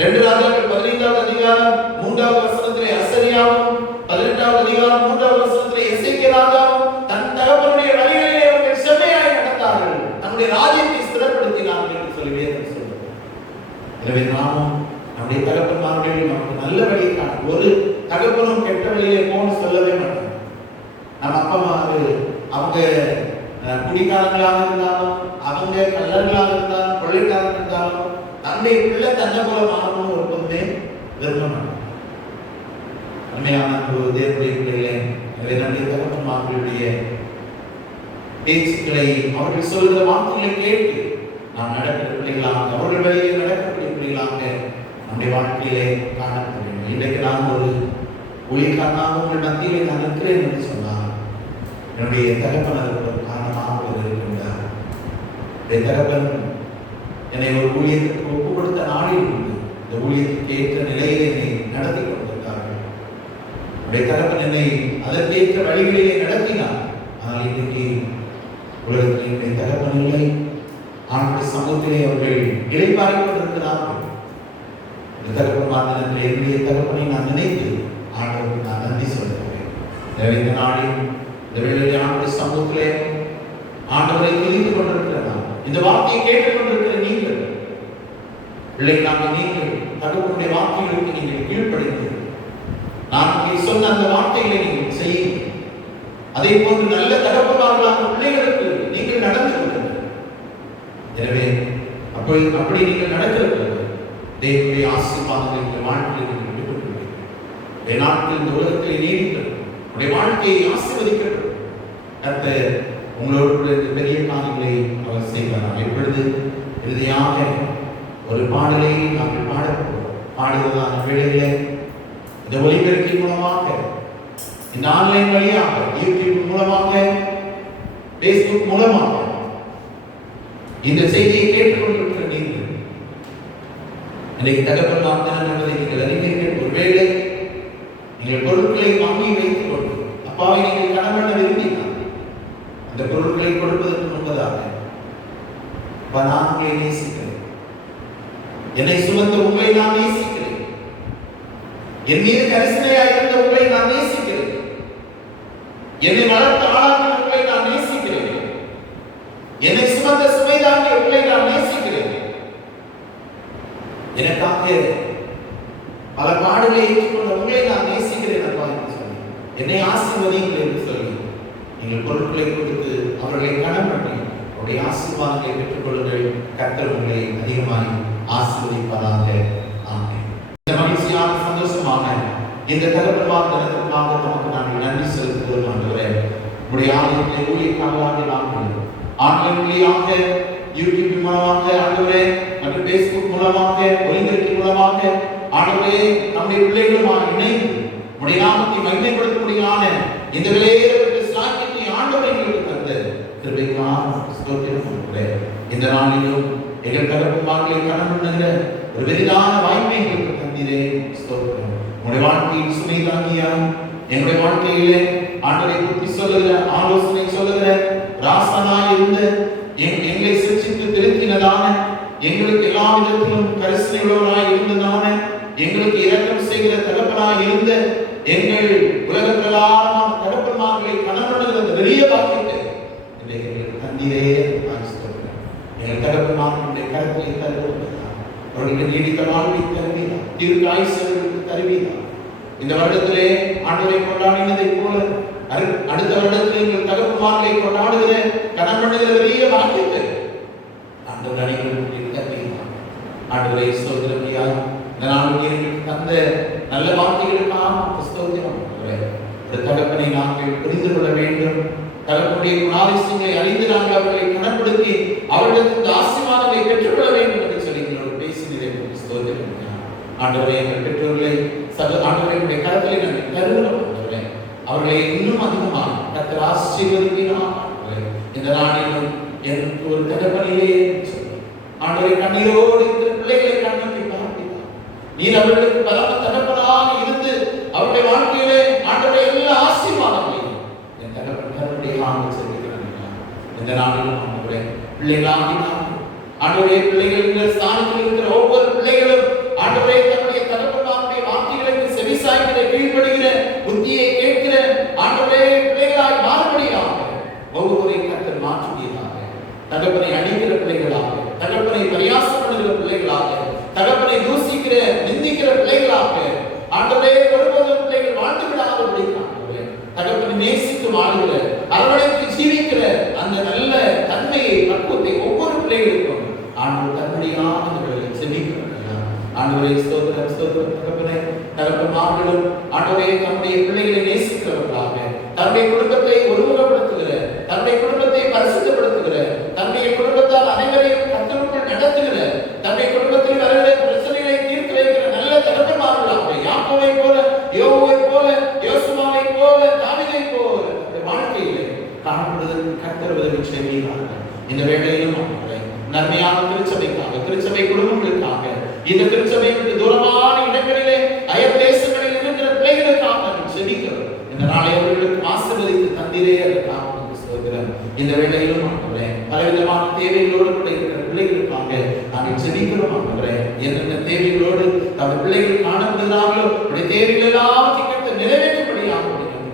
2 ராஜாக்கள் 15வது அதிகாரம் 3வது வசனத்திலே அசரியாவும், 18வது அதிகாரம் 3வது வசனத்திலே எசேக்கியா ராஜாவும் தன் தகப்பனுடைய வழிகளிலே அவர்கள் செம்மையாய் நடந்தார்கள், தன்னுடைய ராஜ்யத்தை ஸ்திரப்படுத்தினார்கள் என்று சொல்லி வேதம் சொல்கிறது. எனவே நாமும் நம்முடைய தகப்பன்மார்கள் நமக்கு நல்ல வழியை காணும். ஒரு தகப்பனும் கெட்ட வழியிலே போன்னு சொல்லவே மாட்டாங்க. நம்ம அப்பா அம்மாவு அவங்க குடிக்காரங்களாக இருந்தாலும், அவங்க கள்ளர்களாக இருந்தாலும், கொள்ளைக்காரங்க இருந்தாலும், தன்னுடைய பிள்ளை தன்னை போல மாறணும் ஒரு பொண்ணே விரும்ப மாட்டாங்க. உண்மையான தேவனுடைய பிள்ளைகளே, எனவே நம்முடைய தகப்பன்மார்களுடைய பேச்சுக்களை, அவர்கள் சொல்கிற வார்த்தைகளை கேட்டு நாம் நடக்கிற பிள்ளைகளாக, அவர்கள் வழியில் நடக்கக்கூடிய பிள்ளைகளாக நம்முடைய வாழ்க்கையிலே காணப்பட வேண்டும். இன்றைக்கு நான் ஒரு ஊழியக்காரனாக உங்கள் மத்தியிலே நான் இருக்கிறேன் என்று சொன்னார். என்னுடைய தகப்பன் அதற்கு ஒரு காரணமாக இருக்கின்றார். என்னுடைய தகப்பன் என்னை ஒரு ஊழியத்திற்கு ஒப்பு கொடுத்த நாளில் உண்டு. இந்த ஊழியத்துக்கு ஏற்ற நிலையிலே என்னை நடத்தி கொண்டிருந்தார்கள். என்னுடைய தகப்பன் என்னை அதற்கேற்ற வழிகளிலே நடத்தினார். ஆனால் இன்றைக்கு உலகத்தில் என்னுடைய தகப்பன் இல்லை. ஆண்டுடைய சமூகத்திலே அவர்கள் இளைப்பாறிக் கொண்டிருக்கிறார்கள். இந்த தகப்பன் மாத்திரத்தில் என்னுடைய தகப்பனை நான் நினைத்து ஆண்டவருக்கு நான் நன்றி சொல்லுகிறேன். இந்த நாளில் இந்த வேளையிலே ஆண்டுடைய சமூகத்திலே ஆண்டவரை துதித்துக் கொண்டிருக்கிறார். இந்த வார்த்தையை கேட்டுக் கொண்டிருக்கிற நீங்கள் பிள்ளைகளாக நீங்கள் தகப்பனுடைய வார்த்தைகளுக்கு நீங்கள் கீழ்ப்படிந்து நான் இங்கே சொன்ன அந்த வார்த்தைகளை நீங்கள் செய்யுங்கள். அதே போன்று நல்ல தகப்பனார்களான பிள்ளைகளுக்கு நீங்கள் நடந்து கொள்ளுங்கள். எனவே அப்படி நீங்கள் நடக்கிறது தேவனுடைய ஆசீர்வாதங்கள் இந்த வாழ்க்கையில் நீங்கள் பெற்றுக்கொள்வீர்கள். நாட்கள் இந்த உலகத்தில் நீடிக்கிறது. உடைய வாழ்க்கையை ஆசீர்வதிக்கிறது. கர்த்தர் உங்களோடு இந்த பெரிய காரியங்களை அவர் செய்வார். எப்பொழுது இறுதியாக ஒரு பாடலை நாங்கள் பாடுவதான வேளையிலே இந்த ஒலிபெருக்கின் மூலமாக, இந்த ஆன்லைன் வழியாக, யூடியூப் மூலமாக, பேஸ்புக் மூலமாக இந்த செய்தியை கேட்டுக்கொண்டிருக்கிற நீங்கள் இன்றைக்கு தகவல் வார்த்தை என்பதை நீங்கள் அறிவீர்கள். ஒருவேளை நீங்கள் பொருட்களை வாங்கி வைத்துக் கொண்டு அப்பாவை நீங்கள் கணவன் விரும்பினால் அந்த பொருட்களை கொடுப்பதற்கு முன்பதாக நான் உங்களை நேசிக்கிறேன், என்னை சுமந்த உங்களை நான் நேசிக்கிறேன், என் மீது கரிசனையாக இருந்த உங்களை நான் நேசிக்கிறேன், என்னை வளர்த்த ஆளாக்கிய உங்களை நான் நேசிக்கிறேன், என்னை சுமந்த சுமைதாங்கிய உங்களை நான் நேசிக்கிறேன், எனக்காக பல பாடுகளை ஏற்றுக்கொண்ட உங்களை நான் நேசிக்கிறேன் அப்பா என்று சொல்லி என்னை ஆசீர்வதிங்கள் என்று சொல்லி நீங்கள் பொருட்களை கொடுத்து அவர்களை கடன் பண்ணி அவருடைய ஆசீர்வாதங்களை பெற்றுக்கொள்ளுங்கள். கர்த்தர் உங்களை அதிகமாய் ஆசீர்வதிப்பாராக. ஆமென். இந்த மகிழ்ச்சியான சந்தோஷமான இந்த தகவல்வாத தினத்திற்காக நமக்கு நாங்கள் நன்றி செலுத்துகிறோம். ஆண்டவரே, உங்களுடைய ஆலயத்தை ஊழியக்காரர்களாக நாங்கள் ஆன்லைன் வழியாக, யூடியூப் மூலமாக, ஆண்டவரே, மற்றும் பேஸ்புக் மூலமாக, ஒலிபெருக்கி மூலமாக, ஆண்டவரே, நம்முடைய பிள்ளைகளுமாக இணைந்து உங்களுடைய நாமத்தை மகிமைப்படுத்த முடியான இந்த விலையேறப்பட்ட சாக்கியத்தை ஆண்டவரை எங்களுக்கு தந்த கிருபைக்காக ஸ்தோத்திரம் ஆண்டவரே. இந்த நாளிலும் எங்கள் தகப்பன்மார்களை கடன் பண்ணுகிற ஒரு பெரிதான வாய்ப்பை எங்களுக்கு தந்தீரே, ஸ்தோத்திரம். உங்களுடைய வாழ்க்கையில் சுமை தாங்கியாரும் எங்களுடைய வாழ்க்கையிலே ஆண்டவரை புத்தி சொல்லுகிற, ஆலோசனை சொல்லுகிற ராசனாய் இருந்த எங்களை சிரிச்சித்து திருத்தினதான, எங்களுக்கு எல்லா விதத்திலும் கரிசனை உள்ளவராய் இருந்ததான, எங்களுக்கு இரக்கம் செய்கிற தகப்பனாய் இருந்த எங்கள் உலகங்களான தகப்பன்மார்களை கணவனுடைய அந்த பெரிய பாக்கியத்தை எங்களுக்கு தந்தீரே, எங்கள் தகப்பன்மார்களுடைய கருத்தை தருவதா, அவர்களுக்கு நீடித்த வாழ்வை தருவீரா, தீர்க்காயுசர்களுக்கு தருவீரா. இந்த வருடத்திலே ஆண்டவரை கொண்டாடினதை போல அடுத்த வருடத்தில் எங்கள் தகப்பன்மார்களை கொண்டாடுகிற கணவனுடைய பெரிய பாக்கியத்தை ஆண்டவர் அனைவருக்கும் தருவீரா. ஆண்டவரை சோதரமையா இந்த நாளுக்கு எங்களுக்கு தந்த நல்ல வார்த்தைகளுக்காக ஸ்தோத்திரம். ஒரு தகப்பனை நாங்கள் புரிந்து கொள்ள வேண்டும். தகப்பனுடைய குணாதிசயங்களை அறிந்து நாங்கள் அவர்களை கனப்படுத்தி அவர்களுக்கு இந்த ஆசீர்வாதங்களை பெற்றுக்கொள்ள வேண்டும் என்று சொல்லி எங்களோடு பேசினேன். ஸ்தோத்திரம். ஆண்டவரே, எங்கள் பெற்றோர்களை ஆண்டவர்களுடைய கரத்திலே நாங்கள் தருகிறோம். அவர்களை இன்னும் அதிகமாக கர்த்தர் ஆசீர்வதிக்கிறார். இந்த நாளிலும் எனக்கு ஒரு தகப்பனிலே ஆண்டவரை கண்ணீரோடு இருக்கிற பிள்ளைகளை கண்ணோக்கி பார்க்கிறார். நீர் அவர்களுக்கு பரம தகப்பனாக இருந்து அவருடைய வாழ்க்கையிலே ஆண்டவருடைய எல்லா ஆசீர்வாதங்களையும் என் தகப்பனுடைய ஆண்டு செலுத்துகிறார். இந்த நாளிலும் ஆண்டவரே, பிள்ளைகளாகி ஆண்டவரே, பிள்ளைகள் ஸ்தானத்தில் இருக்கிற ஒவ்வொரு பிள்ளைகளும் ஆண்டவரே தன்னுடைய தகப்பனுடைய வார்த்தைகளுக்கு செவிசாய்க்கிற, கீழ்ப்படுகிற, புத்தியை கேட்கிற ஆண்டவரே பிள்ளைகளாய் மாறுபடியாக ஒவ்வொருவரை கர்த்தர் மாற்றுவீராக. தகப்பனை அடிக்கிற பிள்ளைகளாக, தகப்பனை பரியாசம் பண்ணுகிற பிள்ளைகளாக, தகப்பனை தூசிக்கிற, நிந்திக்கிற பிள்ளைகளாக ஆண்டவரே ஒருபோதும் பிள்ளைகள் வாழ்ந்து விடாதபடி ஆண்டவரே தகப்பனை நேசித்து வாழ்கிற, அரவணைத்து ஜீவிக்கிற அந்த நல்ல தன்மையை, பக்குவத்தை ஒவ்வொரு பிள்ளைகளுக்கும் ஆண்டவர் தன்னுடையாக செபிக்கிறார். ஆண்டவரே, ஸ்தோத்திரம், ஸ்தோத்திரம். தகப்பனே, தகப்பன்மார்களும் ஆண்டவரே தம்முடைய பிள்ளைகளை நேசிக்கிறவர்களாக, தன்னுடைய குடும்பத்தை ஒருமுகப்படுத்துகிற, தன்னுடைய குடும்பத்தை கொடுத்து செய்வீர்கள். இந்த வேளையிலும் ஆண்டவரே நன்மையான திருச்சபைக்காக, திருச்சபை குடும்பங்களுக்காக, இந்த திருச்சபை விட்டு தூரமான இடங்களிலே அயல் தேசங்களில் இருக்கிற பிள்ளைகளுக்காக செபிக்கிறோம். இந்த நாளை அவர்களுக்கு ஆசீர்வதித்து தந்திரே அதற்காக சொல்கிறேன். இந்த வேளையிலும் ஆண்டவரே பலவிதமான தேவைகளோடு கூட இருக்கிற பிள்ளைகளுக்காக நாங்கள் செபிக்கிறோம். ஆண்டவரே என்னென்ன தேவைகளோடு தங்கள் பிள்ளைகள் காணப்படுகிறார்களோ உடைய தேவைகள் எல்லாத்தையும் நிறைவேற்றபடியாக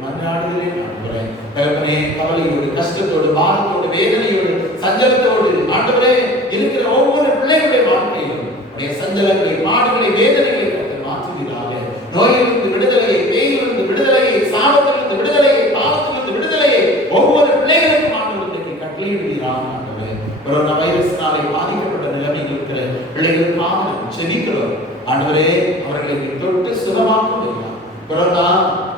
மன்றாடுகிறேன். ஆண்டவரே தகப்பனே கவலையோடு, கஷ்டத்தோடு, பாரத்தோடு, வேதனையோடு, சஞ்சலத்தோடு ஆண்டவரே இருக்கிற ஒவ்வொரு பிள்ளைகளுடைய வாழ்க்கையிலும் உடைய சஞ்சலங்களை, பாடுகளை, வேதனைகளை கர்த்தர் மாற்றுவீராக. நோயிலிருந்து விடுதலையை, பேயிலிருந்து விடுதலையை, சாபத்திலிருந்து விடுதலையை, பாவத்திலிருந்து விடுதலையை ஒவ்வொரு பிள்ளைகளுக்கும் ஆண்டவருக்கு கட்டளையிடுவீராக. ஆண்டவரே கொரோனா வைரஸினாலே பாதிக்கப்பட்ட நிலைமையில் இருக்கிற பிள்ளைகளுக்காக செபிக்கிறோம். ஆண்டவரே அவர்களை தொட்டு சுகமாக்குவீராக. கொரோனா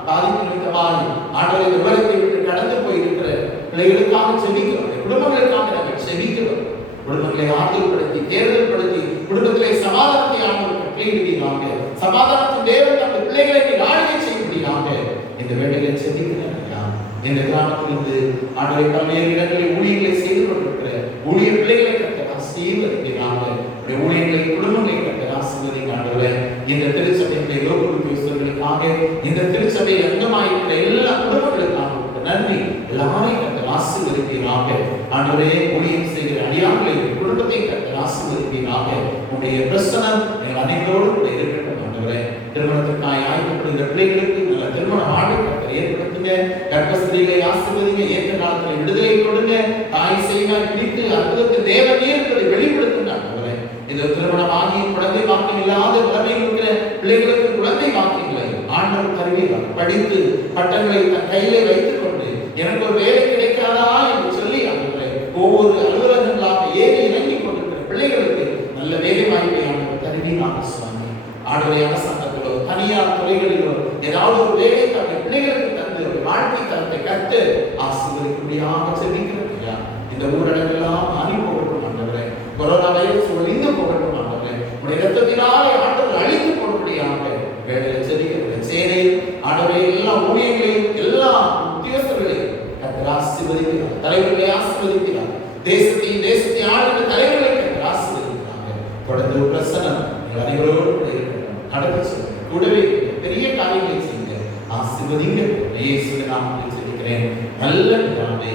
பாதிப்பு நிமித்தமாக ஆண்டவரே இந்த உலகத்தை விட்டு கடந்து போயிருக்கிற பிள்ளைகளுக்காக செபிக்கிறோம். குடும்பங்களுக்காக நாங்கள் செபிக்கிறோம். குடும்பங்களை ஆறுதல்படுத்தி, தேர்தல் படுத்தி, குடும்பத்திலே சமாதானத்தை ஆண்டவர் கட்டளையிடுவீராக. சமாதானத்தின் தேவன் தங்கள் பிள்ளைகளை ஆளுகை செய்யும்படியாக இந்த வேளையில் செபிக்கிறேன். இந்த கிராமத்திலிருந்து ஆண்டவரை பல்வேறு இடங்களில் ஊழியர்களை செய்து கொண்டிருக்கிற ஊழிய பிள்ளைகளை கர்த்தர் ஆசீர்வதிப்பீராக. ஊழியர்களை, குடும்பங்களை கர்த்தர் ஆசீர்வதிங்க. ஆண்டவரே இந்த திருச்சபையினுடைய லோக்கல் கிறிஸ்தவர்களுக்காக, இந்த சபை அங்கமாயிருக்கிற எல்லா குடும்பங்களுக்காக நன்றி. எல்லாரையும் கர்த்தர் ஆசீர்வதிப்பீராக. ஆண்டவரே ஊழியம் செய்கிற அடியார்களை, குடும்பத்தை கர்த்தர் ஆசீர்வதிப்பீராக. உங்களுடைய பிரசன்னம் எங்கள் அனைவரோடு கூட இருக்கட்டும். ஆண்டவரே திருமணத்திற்காக ஆயத்தப்படுகிற பிள்ளைகளுக்கு நல்ல திருமண வாழ்வை கர்த்தர் ஏற்படுத்துங்க. கர்ப்பஸ்திரீகளை ஆசீர்வதிங்க. ஏற்ற காலத்தில் விடுதலை கொடுங்க. தாய் செய்வாய் பிடித்து அற்புதத்தை தேவன் இருப்பதை வெளிப்படுத்துங்க. ஆண்டவரே இந்த திருமணமாகி குழந்தை வாக்கியம் இல்லாத நிலைமையில் இருக்கிற பிள்ளைகளுக்கு குழந்தை வாக்கியங்களை ஆண்டவர் தருவீராக. படித்து பட்டங்களை தன் கையிலே வைத்துக் கொண்டு எனக்கு ஒரு வேலை கிடைக்காதா என்று சொல்லி ஆண்டவரே ஒவ்வொரு அலுவலகங்களாக ஏறி இறங்கி கொண்டிருக்கிற பிள்ளைகளுக்கு நல்ல வேலை வாய்ப்பை ஆண்டவர் தருவீராக. சுவாமி ஆண்டவரே அரசாங்கத்திலோ தனியார் துறைகளிலோ ஏதாவது ஒரு வேலை தன்னுடைய பிள்ளைகளுக்கு தந்து ஒரு வாழ்க்கை தரத்தை கற்று ஆசீர்வதிக்கும்படியாக செபிக்கிறோம். இந்த ஊரடங்கெல்லாம் மாறி போகட்டும். ஆண்டவரே கொரோனா வைரஸ் ஒழிந்து போகட்டும். ஆண்டவரே உடைய இரத்தத்தினாலே ஆண்டவர் அழித்து போடும்படியாக வேலையை செபிக்கிறோம். சேனையில் ஆண்டவரே எல்லா ஊழியர்களையும், எல்லா உத்தியோகஸ்தர்களையும் கர்த்தர் ஆசீர்வதிக்கிறார். தலைவர்களை ஆசீர்வதிக்கிறார். தேசத்தை ஆளுகிற தலைவர்களை கர்த்தர் ஆசீர்வதிக்கிறாங்க. தொடர்ந்து பிரசன்னம் எங்கள் அனைவரோடு கூட இருக்கட்டும். நடக்க சொல்லுங்க. கூடவே பெரிய காரியங்களை செய்யுங்க. ஆசீர்வதிங்க. இயேசுவின் நாமத்தில் ஜெபிக்கிறேன் நல்ல பிதாவே.